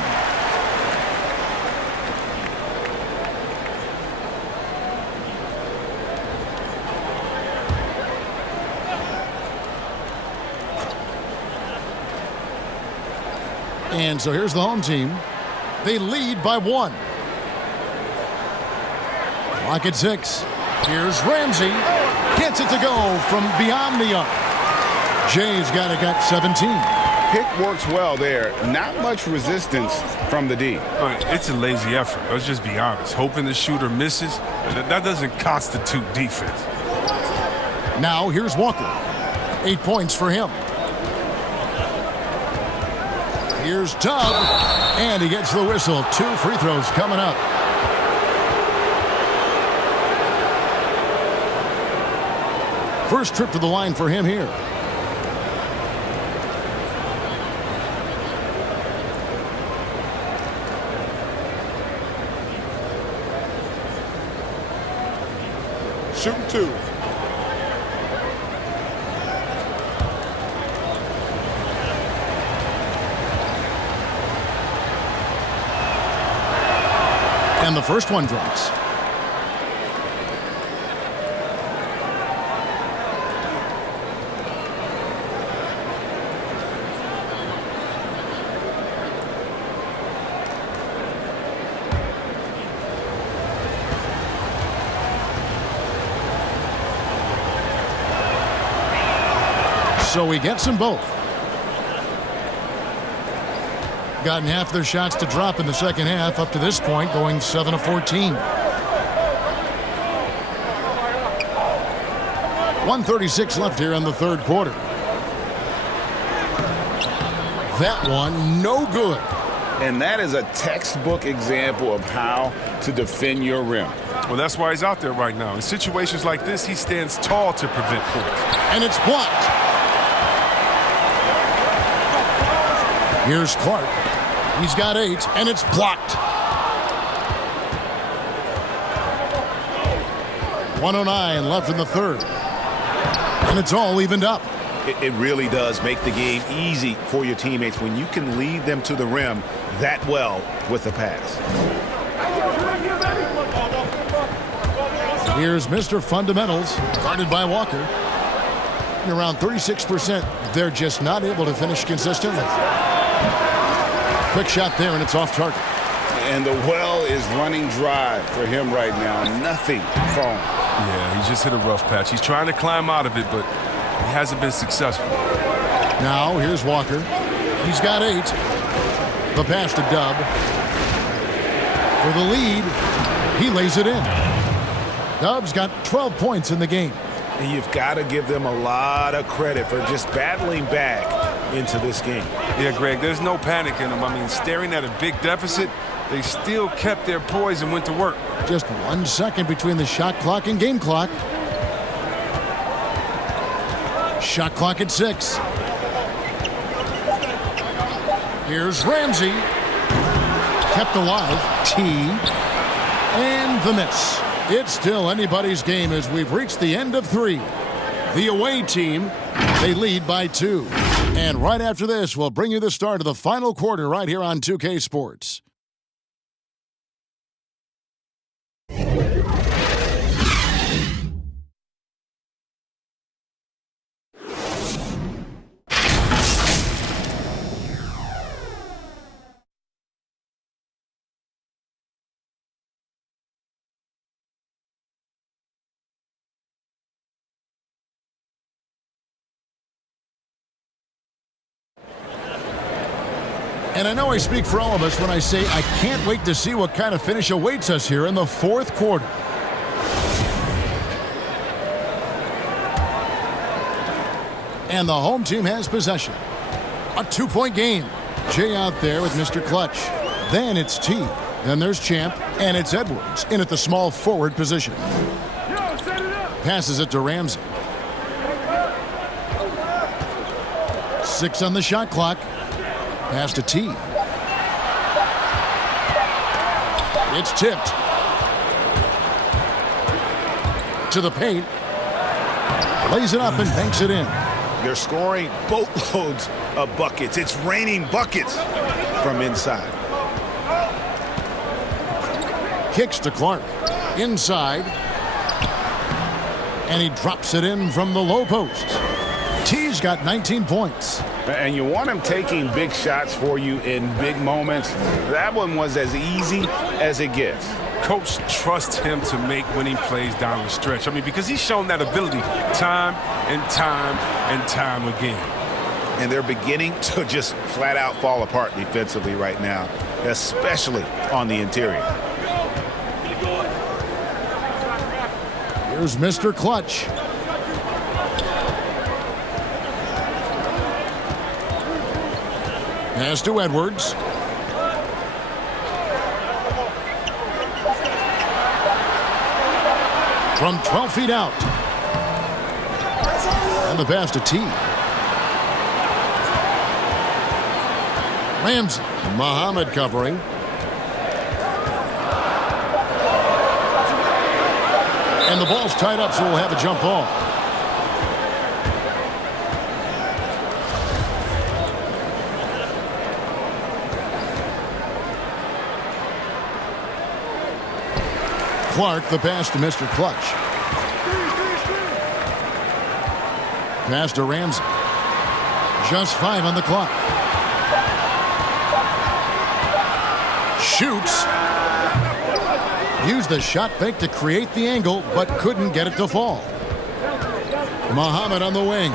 And so here's the home team. They lead by 1. Clock at 6. Here's Ramsey. Gets it to go from beyond the arc. Jay's got 17. Pick works well there. Not much resistance from the D. It's a lazy effort. Let's just be honest. Hoping the shooter misses, that doesn't constitute defense. Now here's Walker. 8 points for him. Here's Tubb. And he gets the whistle. 2 free throws coming up. First trip to the line for him here. Shooting 2. And the first one drops. So he gets them both. Gotten half their shots to drop in the second half up to this point, going 7 of 14. 1:36 left here in the third quarter. That one, no good. And that is a textbook example of how to defend your rim. Well, that's why he's out there right now. In situations like this, he stands tall to prevent points. And it's blocked. Here's Clark. He's got 8, and it's blocked. 1:09 left in the third. And it's all evened up. It really does make the game easy for your teammates when you can lead them to the rim that well with a pass. Here's Mr. Fundamentals, guarded by Walker. And around 36%, they're just not able to finish consistently. Quick shot there, and it's off target. And the well is running dry for him right now. Nothing falling. Yeah, he just hit a rough patch. He's trying to climb out of it, but he hasn't been successful. Now, here's Walker. He's got 8. The pass to Dub. For the lead, he lays it in. Dub's got 12 points in the game. And you've got to give them a lot of credit for just battling back into this game. Yeah, Greg, there's no panic in them. I mean, staring at a big deficit, they still kept their poise and went to work. Just 1 second between the shot clock and game clock. Shot clock at 6. Here's Ramsey. Kept alive. T. And the miss. It's still anybody's game as we've reached the end of 3. The away team, they lead by 2. And right after this, we'll bring you the start of the final quarter right here on 2K Sports. And I know I speak for all of us when I say I can't wait to see what kind of finish awaits us here in the fourth quarter. And the home team has possession. A 2-point game. Jay out there with Mr. Clutch. Then it's T. Then there's Champ. And it's Edwards in at the small forward position. Passes it to Ramsey. 6 on the shot clock. Pass to T. It's tipped. To the paint. Lays it up and banks it in. They're scoring boatloads of buckets. It's raining buckets from inside. Kicks to Clark. Inside. And he drops it in from the low post. T's got 19 points. And you want him taking big shots for you in big moments. That one was as easy as it gets. Coach trusts him to make winning plays down the stretch. I mean, because he's shown that ability time and time and time again. And they're beginning to just flat out fall apart defensively right now, especially on the interior. Here's Mr. Clutch. Pass to Edwards. From 12 feet out. And the pass to T. Ramsey. Muhammad covering. And the ball's tied up, so we'll have a jump ball. Clark, the pass to Mr. Clutch. Pass to Ramsey. Just 5 on the clock. Shoots. Used the shot fake to create the angle, but couldn't get it to fall. Muhammad on the wing.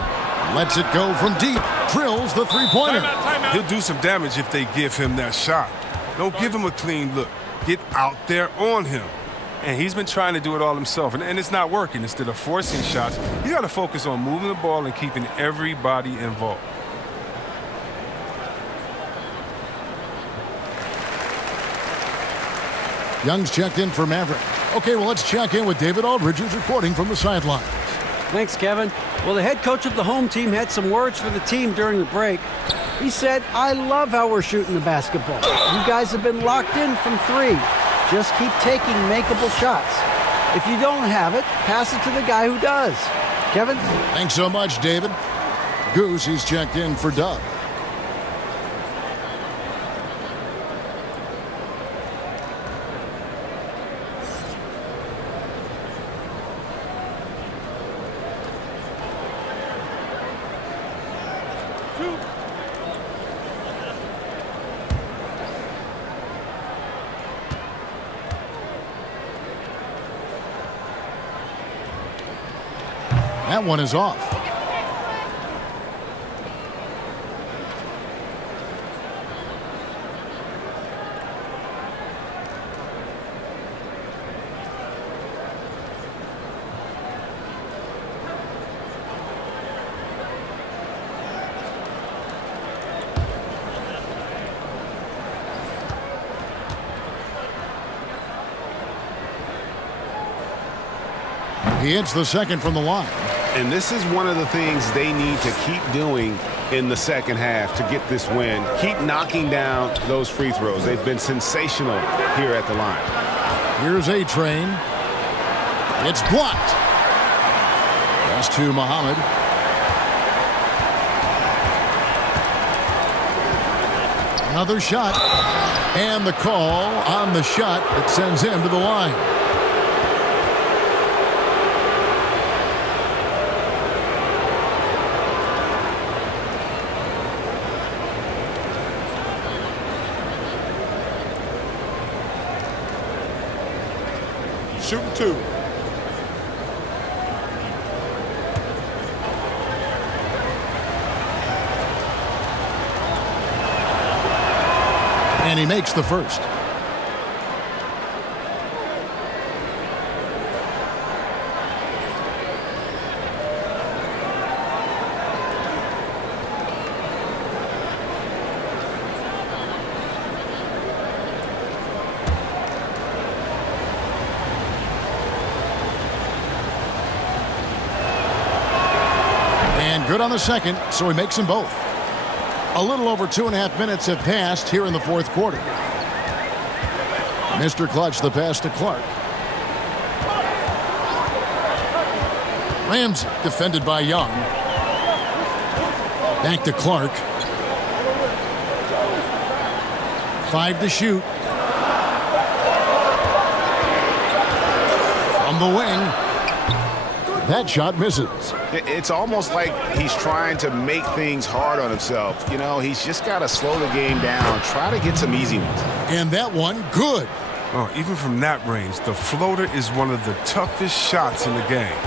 Lets it go from deep. Drills the three-pointer. He'll do some damage if they give him that shot. Don't give him a clean look. Get out there on him. And he's been trying to do it all himself, and it's not working. Instead of forcing shots, you got to focus on moving the ball and keeping everybody involved. Young's checked in for Maverick. Okay, well, let's check in with David Aldridge, who's reporting from the sidelines. Thanks, Kevin. Well, the head coach of the home team had some words for the team during the break. He said, "I love how we're shooting the basketball. You guys have been locked in from 3. Just keep taking makeable shots. If you don't have it, pass it to the guy who does." Kevin? Thanks so much, David. Goose, he's checked in for Dub. That one is off. He hits the second from the line. And this is one of the things they need to keep doing in the second half to get this win. Keep knocking down those free throws. They've been sensational here at the line. Here's A-Train. It's blocked. Pass to Muhammad. Another shot. And the call on the shot that sends him to the line. Shooting 2. And he makes the first. Good on the second, so he makes them both. A little over 2.5 minutes have passed here in the fourth quarter. Mr. Clutch, the pass to Clark. Ramsey, defended by Young. Back to Clark. 5 to shoot. From the wing. That shot misses. It's almost like he's trying to make things hard on himself. You know, he's just got to slow the game down, try to get some easy ones. And that one, good. Oh, even from that range, the floater is one of the toughest shots in the game.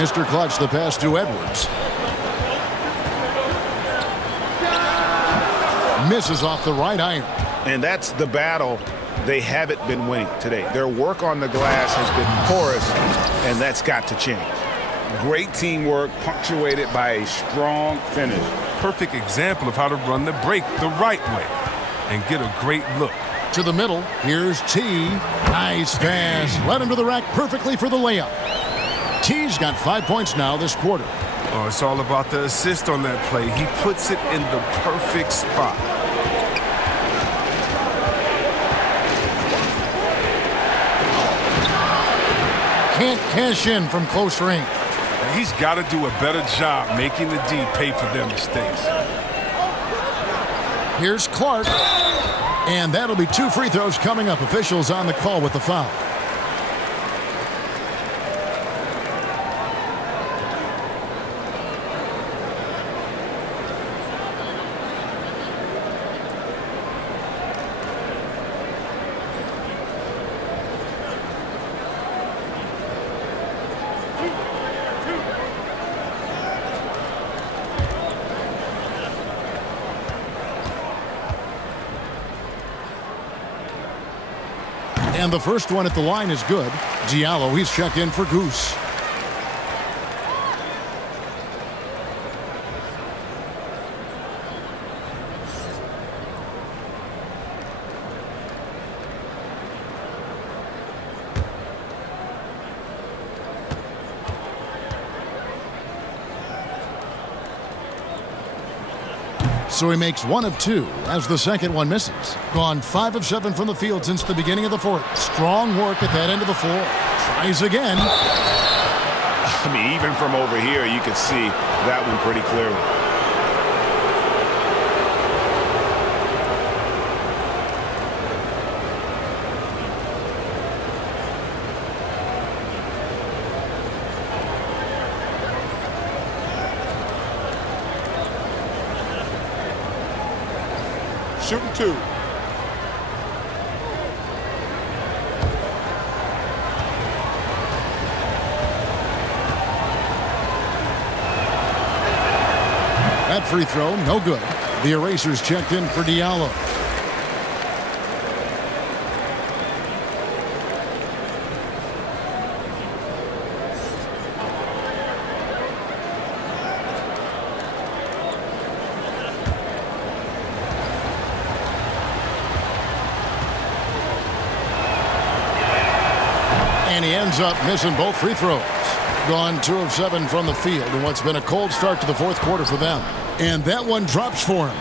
Mr. Clutch, the pass to Edwards. Misses off the right iron. And that's the battle they haven't been winning today. Their work on the glass has been porous, and that's got to change. Great teamwork punctuated by a strong finish. Perfect example of how to run the break the right way and get a great look. To the middle, here's T. Nice pass. Led him to the rack perfectly for the layup. T's got 5 points now this quarter. Oh, it's all about the assist on that play. He puts it in the perfect spot. Can't cash in from close range. He's got to do a better job making the D pay for their mistakes. Here's Clark. And that'll be 2 free throws coming up. Officials on the call with the foul. And the first one at the line is good. Diallo, he's checked in for Goose. So he makes 1 of 2 as the second one misses. Gone 5 of 7 from the field since the beginning of the fourth. Strong work at that end of the floor. Tries again. I mean, even from over here, you could see that one pretty clearly. Shooting 2. That free throw, no good. The erasers checked in for Diallo. And he ends up missing both free throws. Gone 2 of 7 from the field in what's been a cold start to the fourth quarter for them. And that one drops for him.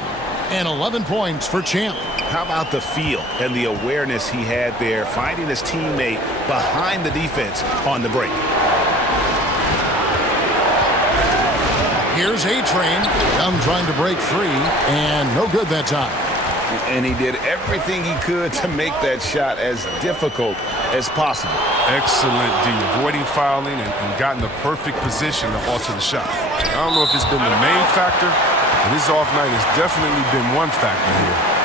And 11 points for Champ. How about the feel and the awareness he had there, finding his teammate behind the defense on the break. Here's A-Train. Young trying to break free, and no good that time. And he did everything he could to make that shot as difficult as possible. Excellent D, avoiding fouling and gotten the perfect position to alter the shot. I don't know if it's been the main factor, but his off night has definitely been one factor here.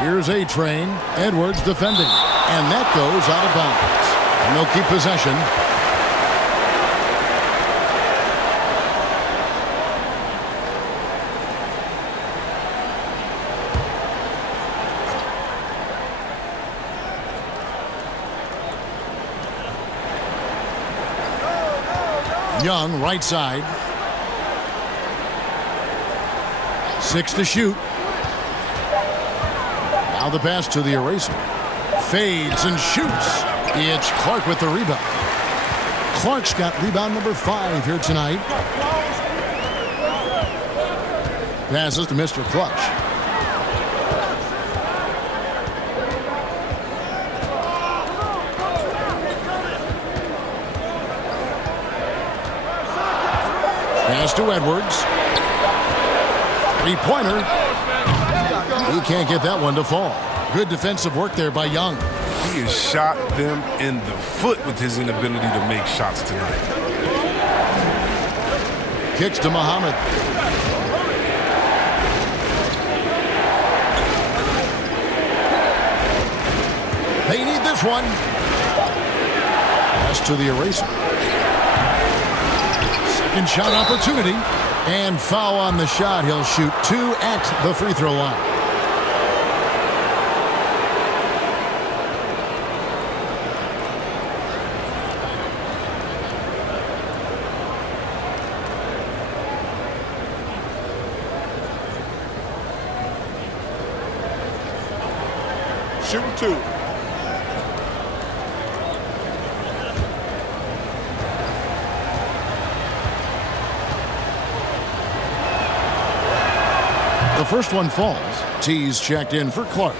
Here's A-Train. Edwards defending. And that goes out of bounds. And they'll keep possession. Young, right side. 6 to shoot. Now the pass to the eraser. Fades and shoots. It's Clark with the rebound. Clark's got rebound number 5 here tonight. Passes to Mr. Clutch. Pass to Edwards. Three-pointer. He can't get that one to fall. Good defensive work there by Young. He has shot them in the foot with his inability to make shots tonight. Kicks to Muhammad. They need this one. Pass to the eraser. Second shot opportunity. And foul on the shot. He'll shoot 2 at the free throw line. Shooting 2. The first one falls. T's checked in for Clark.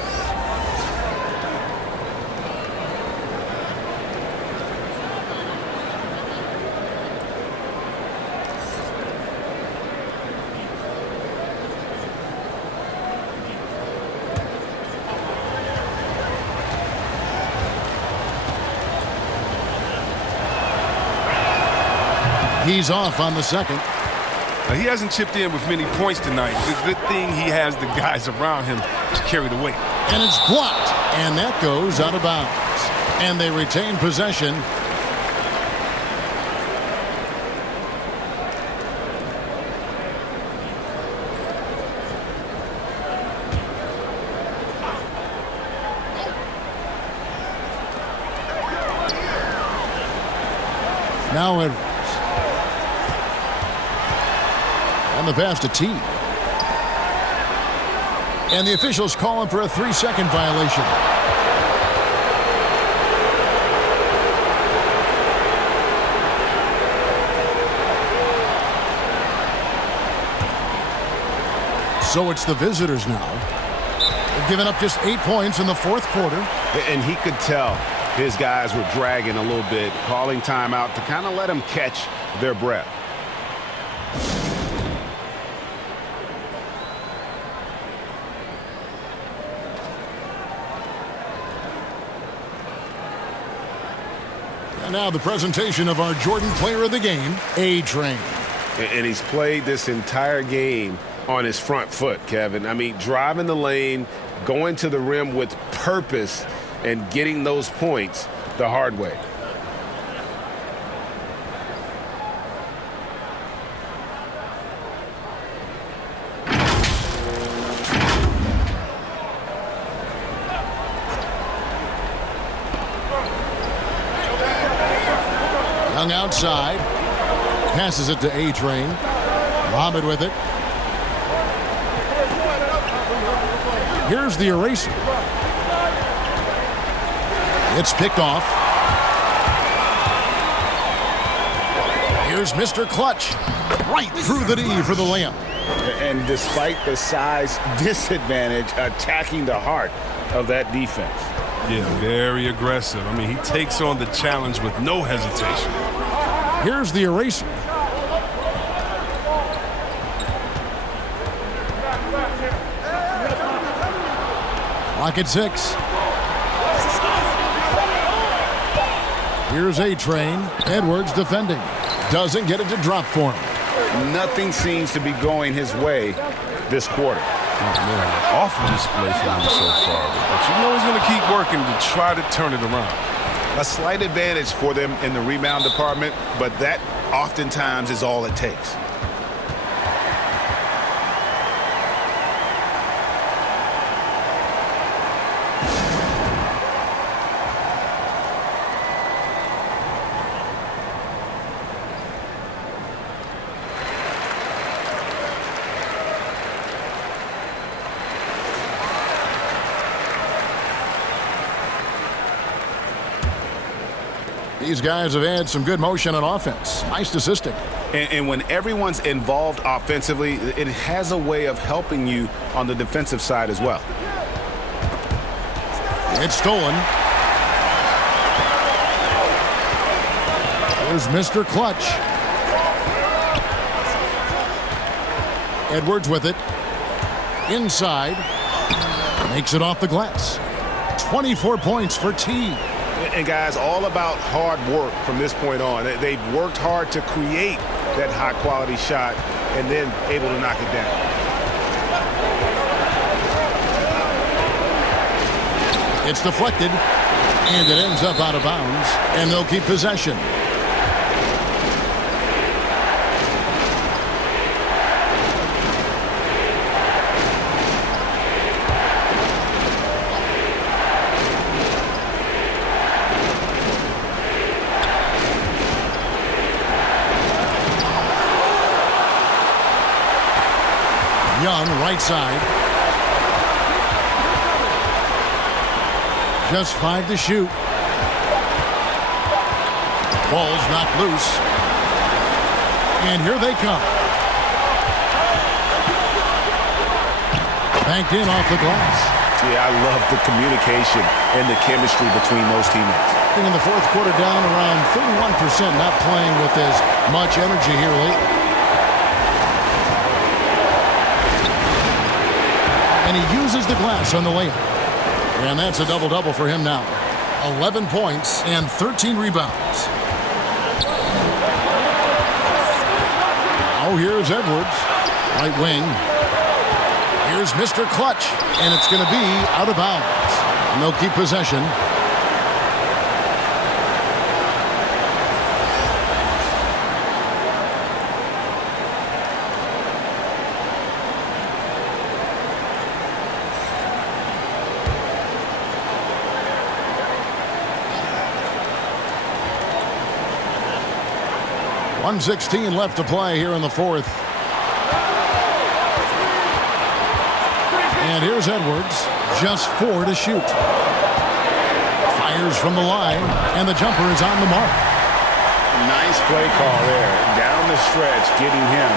He's off on the second. He hasn't chipped in with many points tonight. It's a good thing he has the guys around him to carry the weight. And it's blocked, and that goes out of bounds. And they retain possession. Now Edwards. And the pass to T. And the officials call him for a 3-second violation. So it's the visitors now. They've given up just 8 points in the fourth quarter. And he could tell his guys were dragging a little bit, calling timeout to kind of let them catch their breath. And now the presentation of our Jordan Player of the Game, A-Train. And he's played this entire game on his front foot, Kevin. I mean, driving the lane, going to the rim with purpose, and getting those points the hard way. Young outside. Passes it to A-Train. Mohamed with it. Here's the eraser. It's picked off. Here's Mr. Clutch. Right through the knee for the layup. And despite the size disadvantage, attacking the heart of that defense. Yeah, very aggressive. I mean, he takes on the challenge with no hesitation. Here's the eraser. Clock at 6. Here's A-Train. Edwards defending. Doesn't get it to drop for him. Nothing seems to be going his way this quarter. Oh, man, awful display from him so far. But you know he's going to keep working to try to turn it around. A slight advantage for them in the rebound department, but that oftentimes is all it takes. These guys have had some good motion on offense. Nice assisting. And when everyone's involved offensively, it has a way of helping you on the defensive side as well. It's stolen. There's Mr. Clutch. Edwards with it. Inside. Makes it off the glass. 24 points for T. And guys, all about hard work from this point on. They've worked hard to create that high-quality shot and then able to knock it down. It's deflected, and it ends up out of bounds, and they'll keep possession. Young, right side. Just 5 to shoot. Ball's knocked loose. And here they come. Banked in off the glass. Yeah, I love the communication and the chemistry between those teammates. In the fourth quarter, down around 31%, not playing with as much energy here lately. And he uses the glass on the layup. And that's a double-double for him now. 11 points and 13 rebounds. Now Now here's Edwards. Right wing. Here's Mr. Clutch. And it's going to be out of bounds. And they'll keep possession. .116 left to play here in the fourth. And here's Edwards. Just 4 to shoot. Fires from the line, and the jumper is on the mark. Nice play call there. Down the stretch, getting him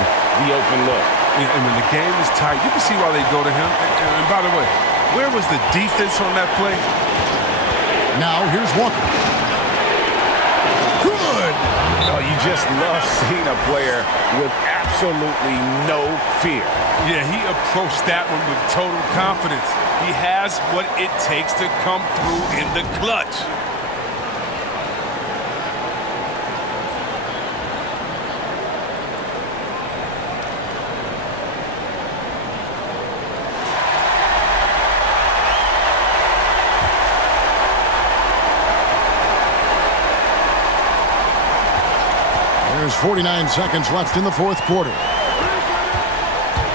the open look. And when the game is tight, you can see why they go to him. And by the way, where was the defense on that play? Now here's Walker. Good! Oh, you just love seeing a player with absolutely no fear. Yeah, he approached that one with total confidence. He has what it takes to come through in the clutch. There's 49 seconds left in the fourth quarter.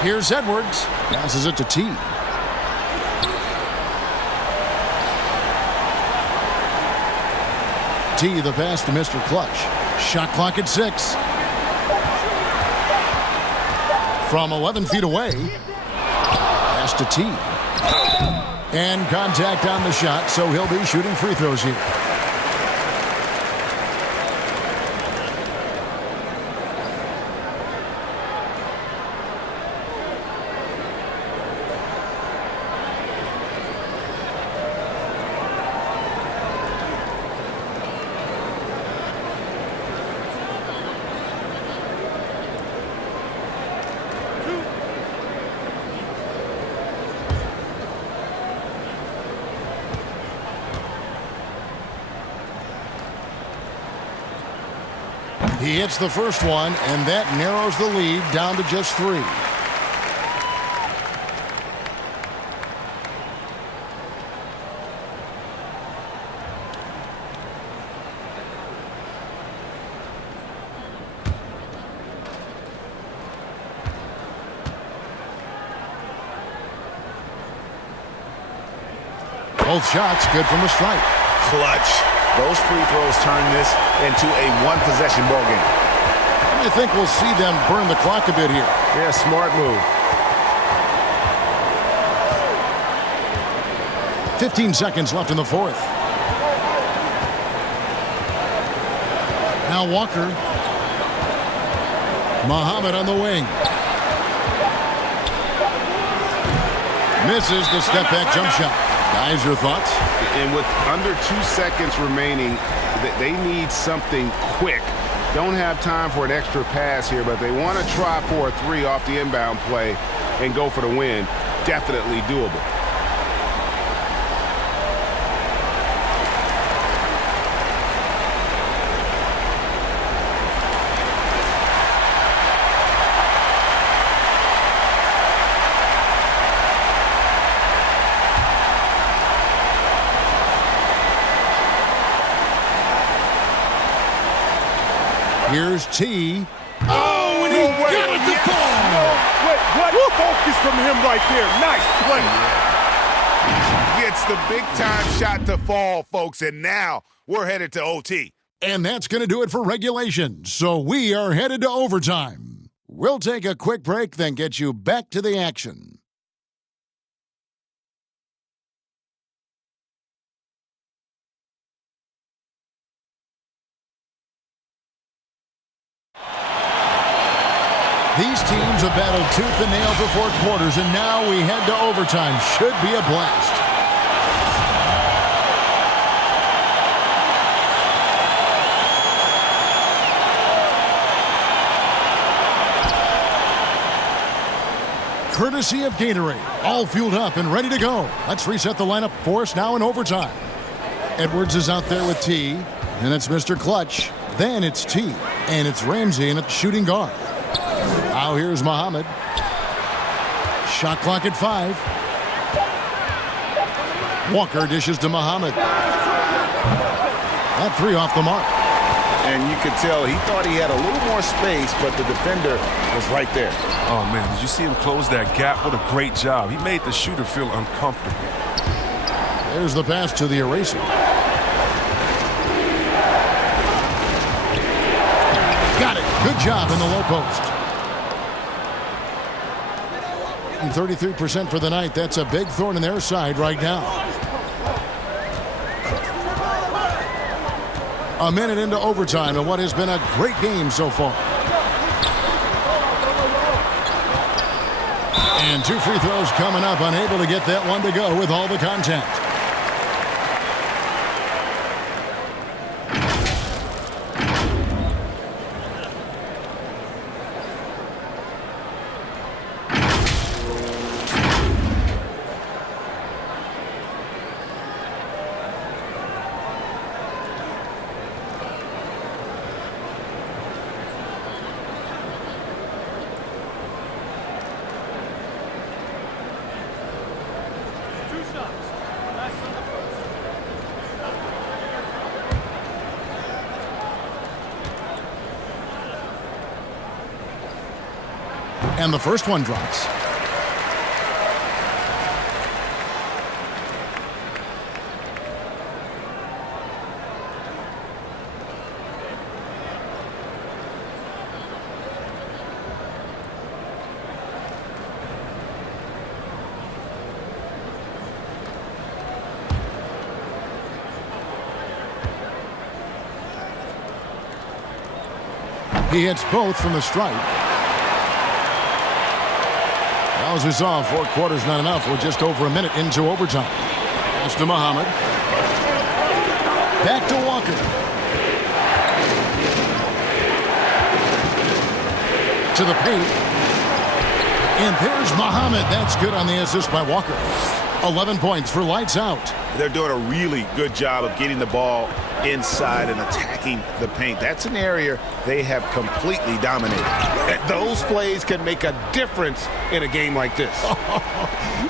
Here's Edwards. Passes it to T. T, the pass to Mr. Clutch. Shot clock at 6. From 11 feet away. Pass to T. And contact on the shot, so he'll be shooting free throws here. He hits the first one, and that narrows the lead down to just 3. Both shots good from the stripe. Clutch. Those free throws turn this into a one-possession ball game. I think we'll see them burn the clock a bit here. Yeah, smart move. 15 seconds left in the fourth. Now Walker. Muhammad on the wing. Misses the step-back jump shot. Guys, your thoughts? And with under 2 seconds remaining, they need something quick. Don't have time for an extra pass here, but they want to try for a 3 off the inbound play and go for the win. Definitely doable. Here's T. Oh, and he got it to fall. Wait, what focus from him right there. Nice play. Gets the big-time shot to fall, folks, and now we're headed to OT. And that's going to do it for regulation. So we are headed to overtime. We'll take a quick break, then get you back to the action. These teams have battled tooth and nail for 4 quarters, and now we head to overtime. Should be a blast. Courtesy of Gatorade, all fueled up and ready to go. Let's reset the lineup for us now in overtime. Edwards is out there with T, and it's Mr. Clutch. Then it's T, and it's Ramsey in at shooting guard. Now here's Muhammad. Shot clock at 5. Walker dishes to Muhammad. That 3 off the mark. And you could tell he thought he had a little more space, but the defender was right there. Oh, man, did you see him close that gap? What a great job. He made the shooter feel uncomfortable. There's the pass to the eraser. Got it. Good job in the low post. And 33% for the night. That's a big thorn in their side right now. A minute into overtime in what has been a great game so far. And 2 free throws coming up, unable to get that one to go with all the contact. And the first one drops. He hits both from the stripe. As we saw, 4 quarters not enough. We're just over a minute into overtime. Pass to Muhammad. Back to Walker. To the paint. And there's Muhammad. That's good on the assist by Walker. 11 points for lights out. They're doing a really good job of getting the ball inside and attacking the paint. That's an area they have completely dominated. Those plays can make a difference in a game like this.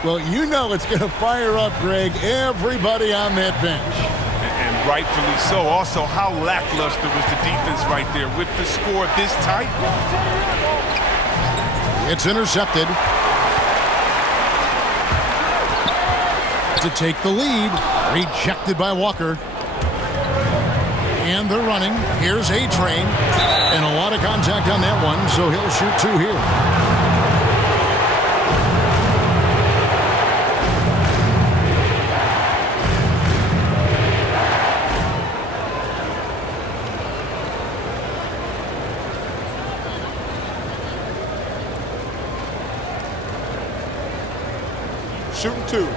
Well, you know it's going to fire up, Greg, everybody on that bench. And rightfully so. Also, how lackluster was the defense right there with the score this tight? It's intercepted. To take the lead. Rejected by Walker. And they're running. Here's A-Train. And a lot of contact on that one, so he'll shoot 2 here. Shooting 2.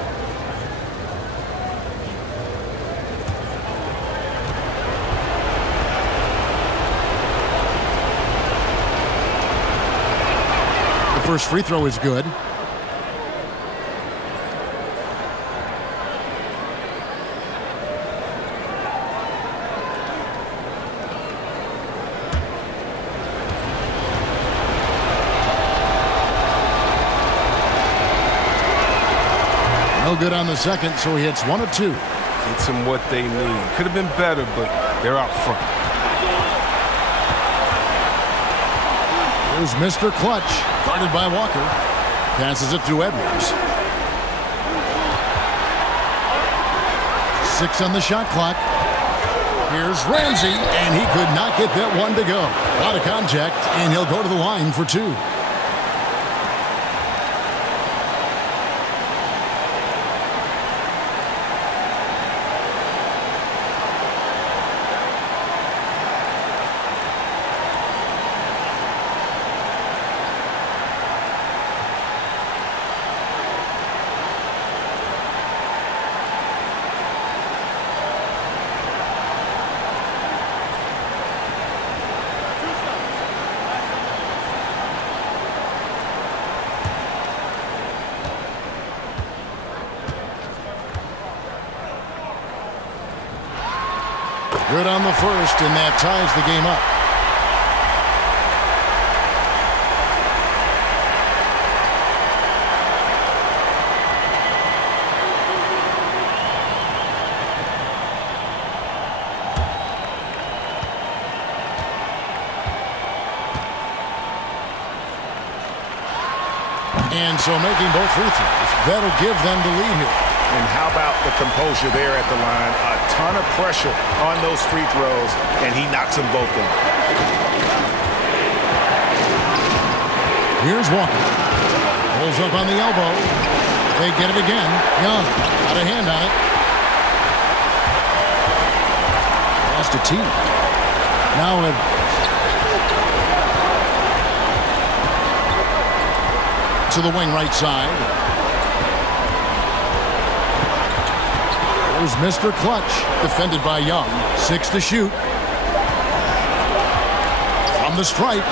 First free throw is good. No good on the second, so he hits 1 of 2. Gets them what they need. Could have been better, but they're out front. Here's Mr. Clutch, guarded by Walker. Passes it to Edwards. 6 on the shot clock. Here's Ramsey, and he could not get that one to go. A lot of contact, and he'll go to the line for 2. Good on the first, and that ties the game up. And so making both free throws, that'll give them the lead here. And how about the composure there at the line? A ton of pressure on those free throws, and he knocks them both in. Here's Walker. Pulls up on the elbow. They get it again. Young got a hand on it. Lost a tee. Now to the wing right side. There's Mr. Clutch, defended by Young. 6 to shoot. From the stripe.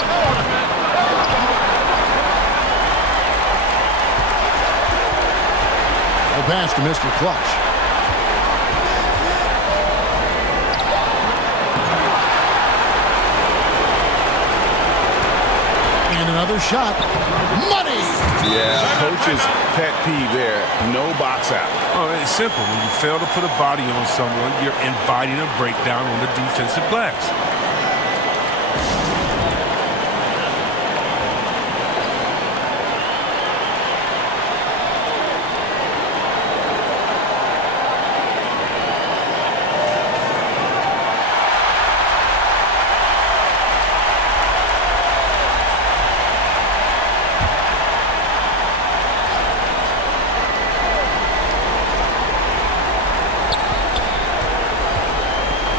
The pass to Mr. Clutch. And another shot. Money! Yeah, coach's pet peeve there. No box out. Oh, it's simple. When you fail to put a body on someone, you're inviting a breakdown on the defensive glass.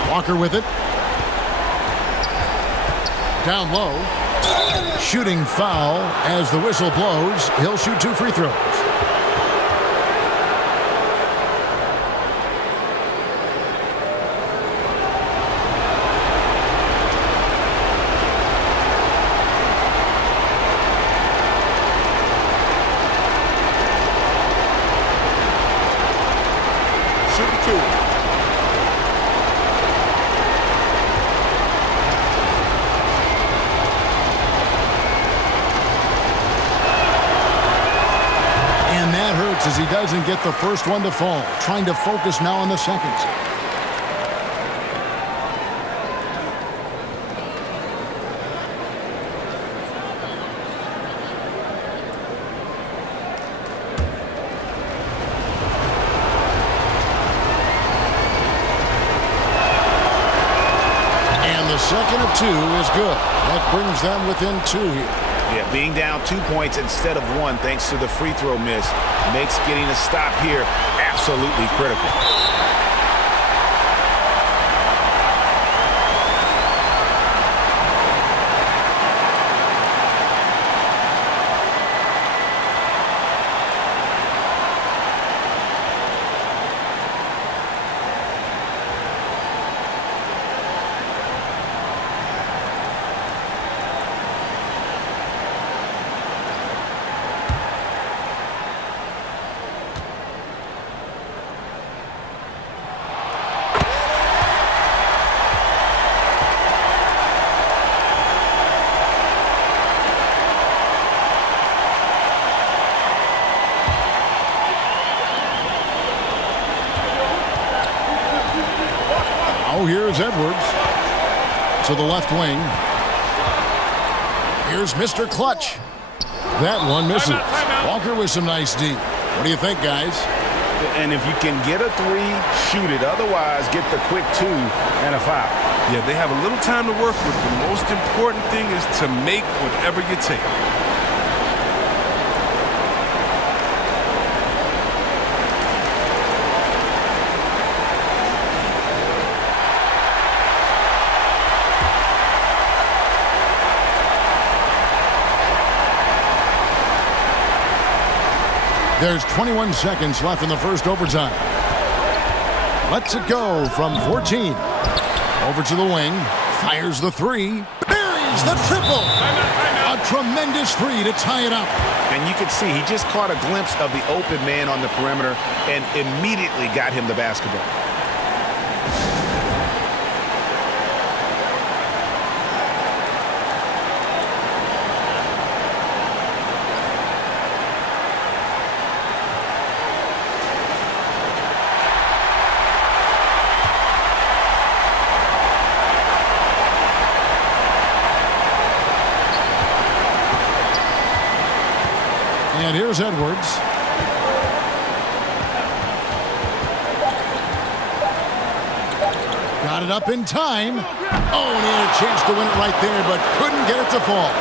Walker with it. Down low. Shooting foul as the whistle blows. He'll shoot 2 free throws. Shooting 2. As he doesn't get the first one to fall. Trying to focus now on the second. And the second of 2 is good. That brings them within 2 here. Yeah, being down 2 points instead of 1 thanks to the free throw miss makes getting a stop here absolutely critical. Oh, here's Edwards to the left wing. Here's Mr. Clutch. That one misses. Walker with some nice D. What do you think, guys? And if you can get a 3, shoot it. Otherwise, get the quick 2 and a foul. Yeah, they have a little time to work with. The most important thing is to make whatever you take. There's 21 seconds left in the first overtime. Lets it go from 14. Over to the wing. Fires the 3. Buries the triple. A tremendous 3 to tie it up. And you can see he just caught a glimpse of the open man on the perimeter and immediately got him the basketball. And here's Edwards. Got it up in time. Oh, and he had a chance to win it right there, but couldn't get it to fall.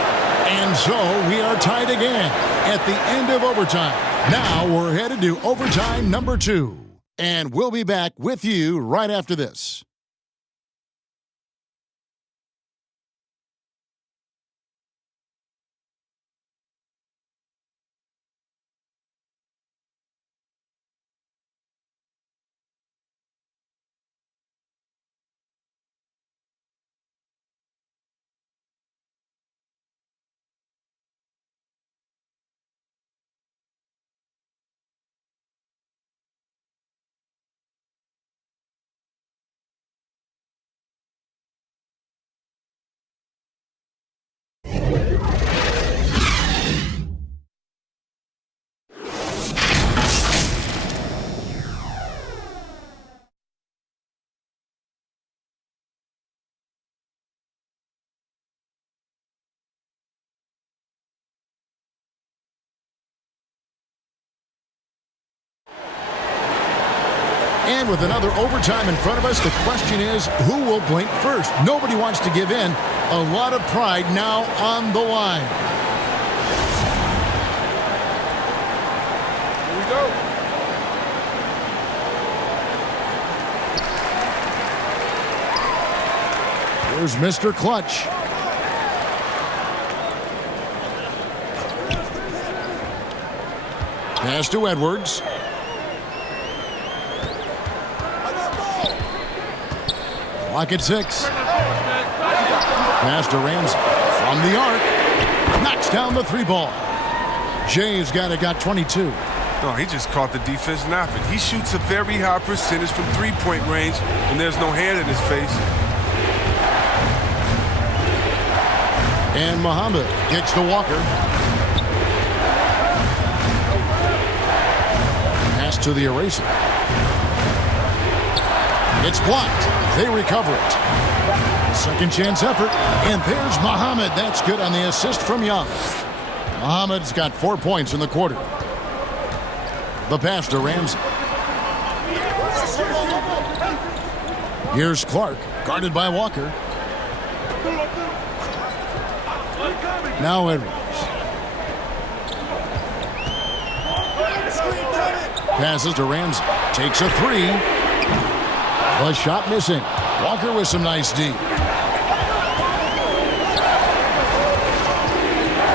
And so we are tied again at the end of overtime. Now we're headed to overtime number 2. And we'll be back with you right after this. And with another overtime in front of us, the question is, who will blink first? Nobody wants to give in. A lot of pride now on the line. Here we go. Here's Mr. Clutch. Pass to Edwards. Clock at 6. Pass to Ramsey from the arc. Knocks down the 3 ball. Jay's got 22. No, he just caught the defense napping. He shoots a very high percentage from three-point range, and there's no hand in his face. And Muhammad kicks to Walker. Pass to the eraser. It's blocked. They recover it. Second chance effort. And there's Muhammad. That's good on the assist from Young. Muhammad's got 4 points in the quarter. The pass to Ramsey. Here's Clark, guarded by Walker. Now Edwards. Passes to Ramsey. Takes a 3. The shot missing. Walker with some nice D.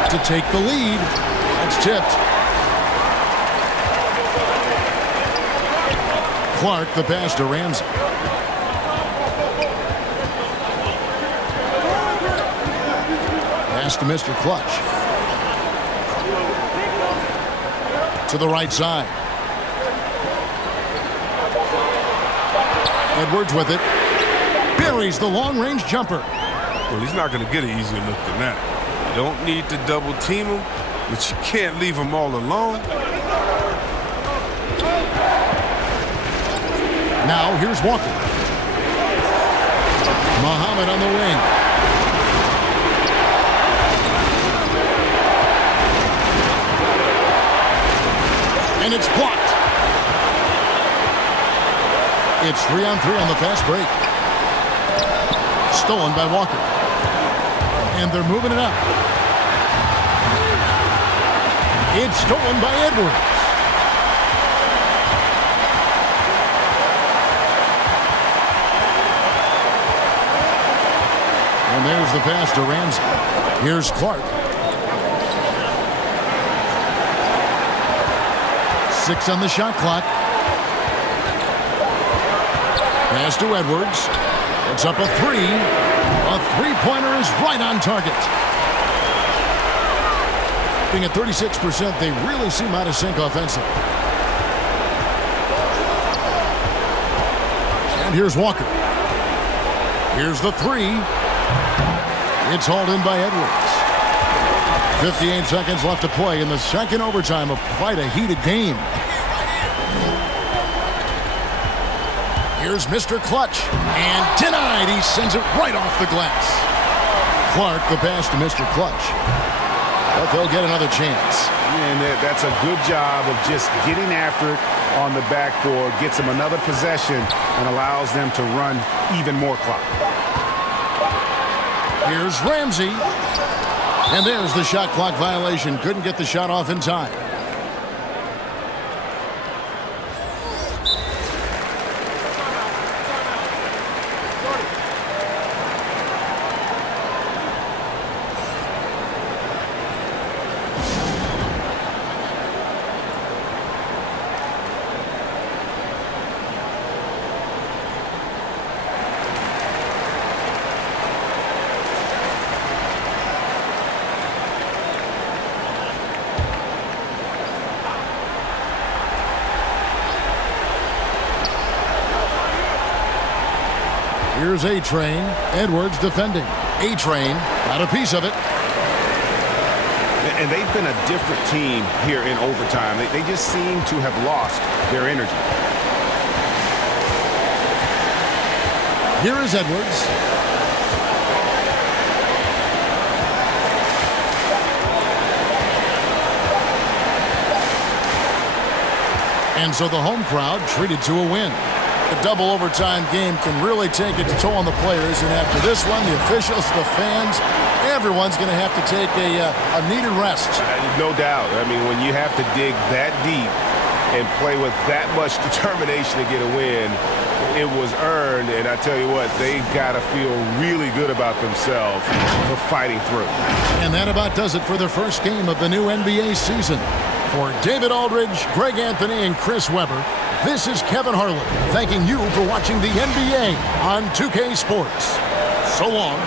To take the lead. That's tipped. Clark, the pass to Ramsey. Pass to Mr. Clutch. To the right side. Edwards with it. Buries the long-range jumper. Well, he's not going to get an easier look than that. You don't need to double team him, but you can't leave him all alone. Now here's Walker. Muhammad on the wing. And it's blocked. It's 3-on-3 on the fast break. Stolen by Walker. And they're moving it up. It's stolen by Edwards. And there's the pass to Ramsey. Here's Clark. 6 on the shot clock. Pass to Edwards. It's up a 3. A three-pointer is right on target. Being at 36%, they really seem out of sync offensively. And here's Walker. Here's the 3. It's hauled in by Edwards. 58 seconds left to play in the second overtime of quite a heated game. Here's Mr. Clutch. And denied. He sends it right off the glass. Clark, the pass to Mr. Clutch. but they'll get another chance. And that's a good job of just getting after it on the backboard, gets them another possession, and allows them to run even more clock. Here's Ramsey. And there's the shot clock violation. Couldn't get the shot off in time. Here's A-Train. Edwards defending. A-Train got a piece of it. And they've been a different team here in overtime. They just seem to have lost their energy. Here is Edwards. And so the home crowd treated to a win. A double overtime game can really take its toll on the players, and after this one, the officials, the fans, everyone's going to have to take a needed rest. No doubt. I mean, when you have to dig that deep and play with that much determination to get a win, it was earned, and I tell you what, they've got to feel really good about themselves for fighting through. And that about does it for the first game of the new NBA season. For David Aldridge, Greg Anthony, and Chris Webber, this is Kevin Harlan thanking you for watching the NBA on 2K Sports. So long.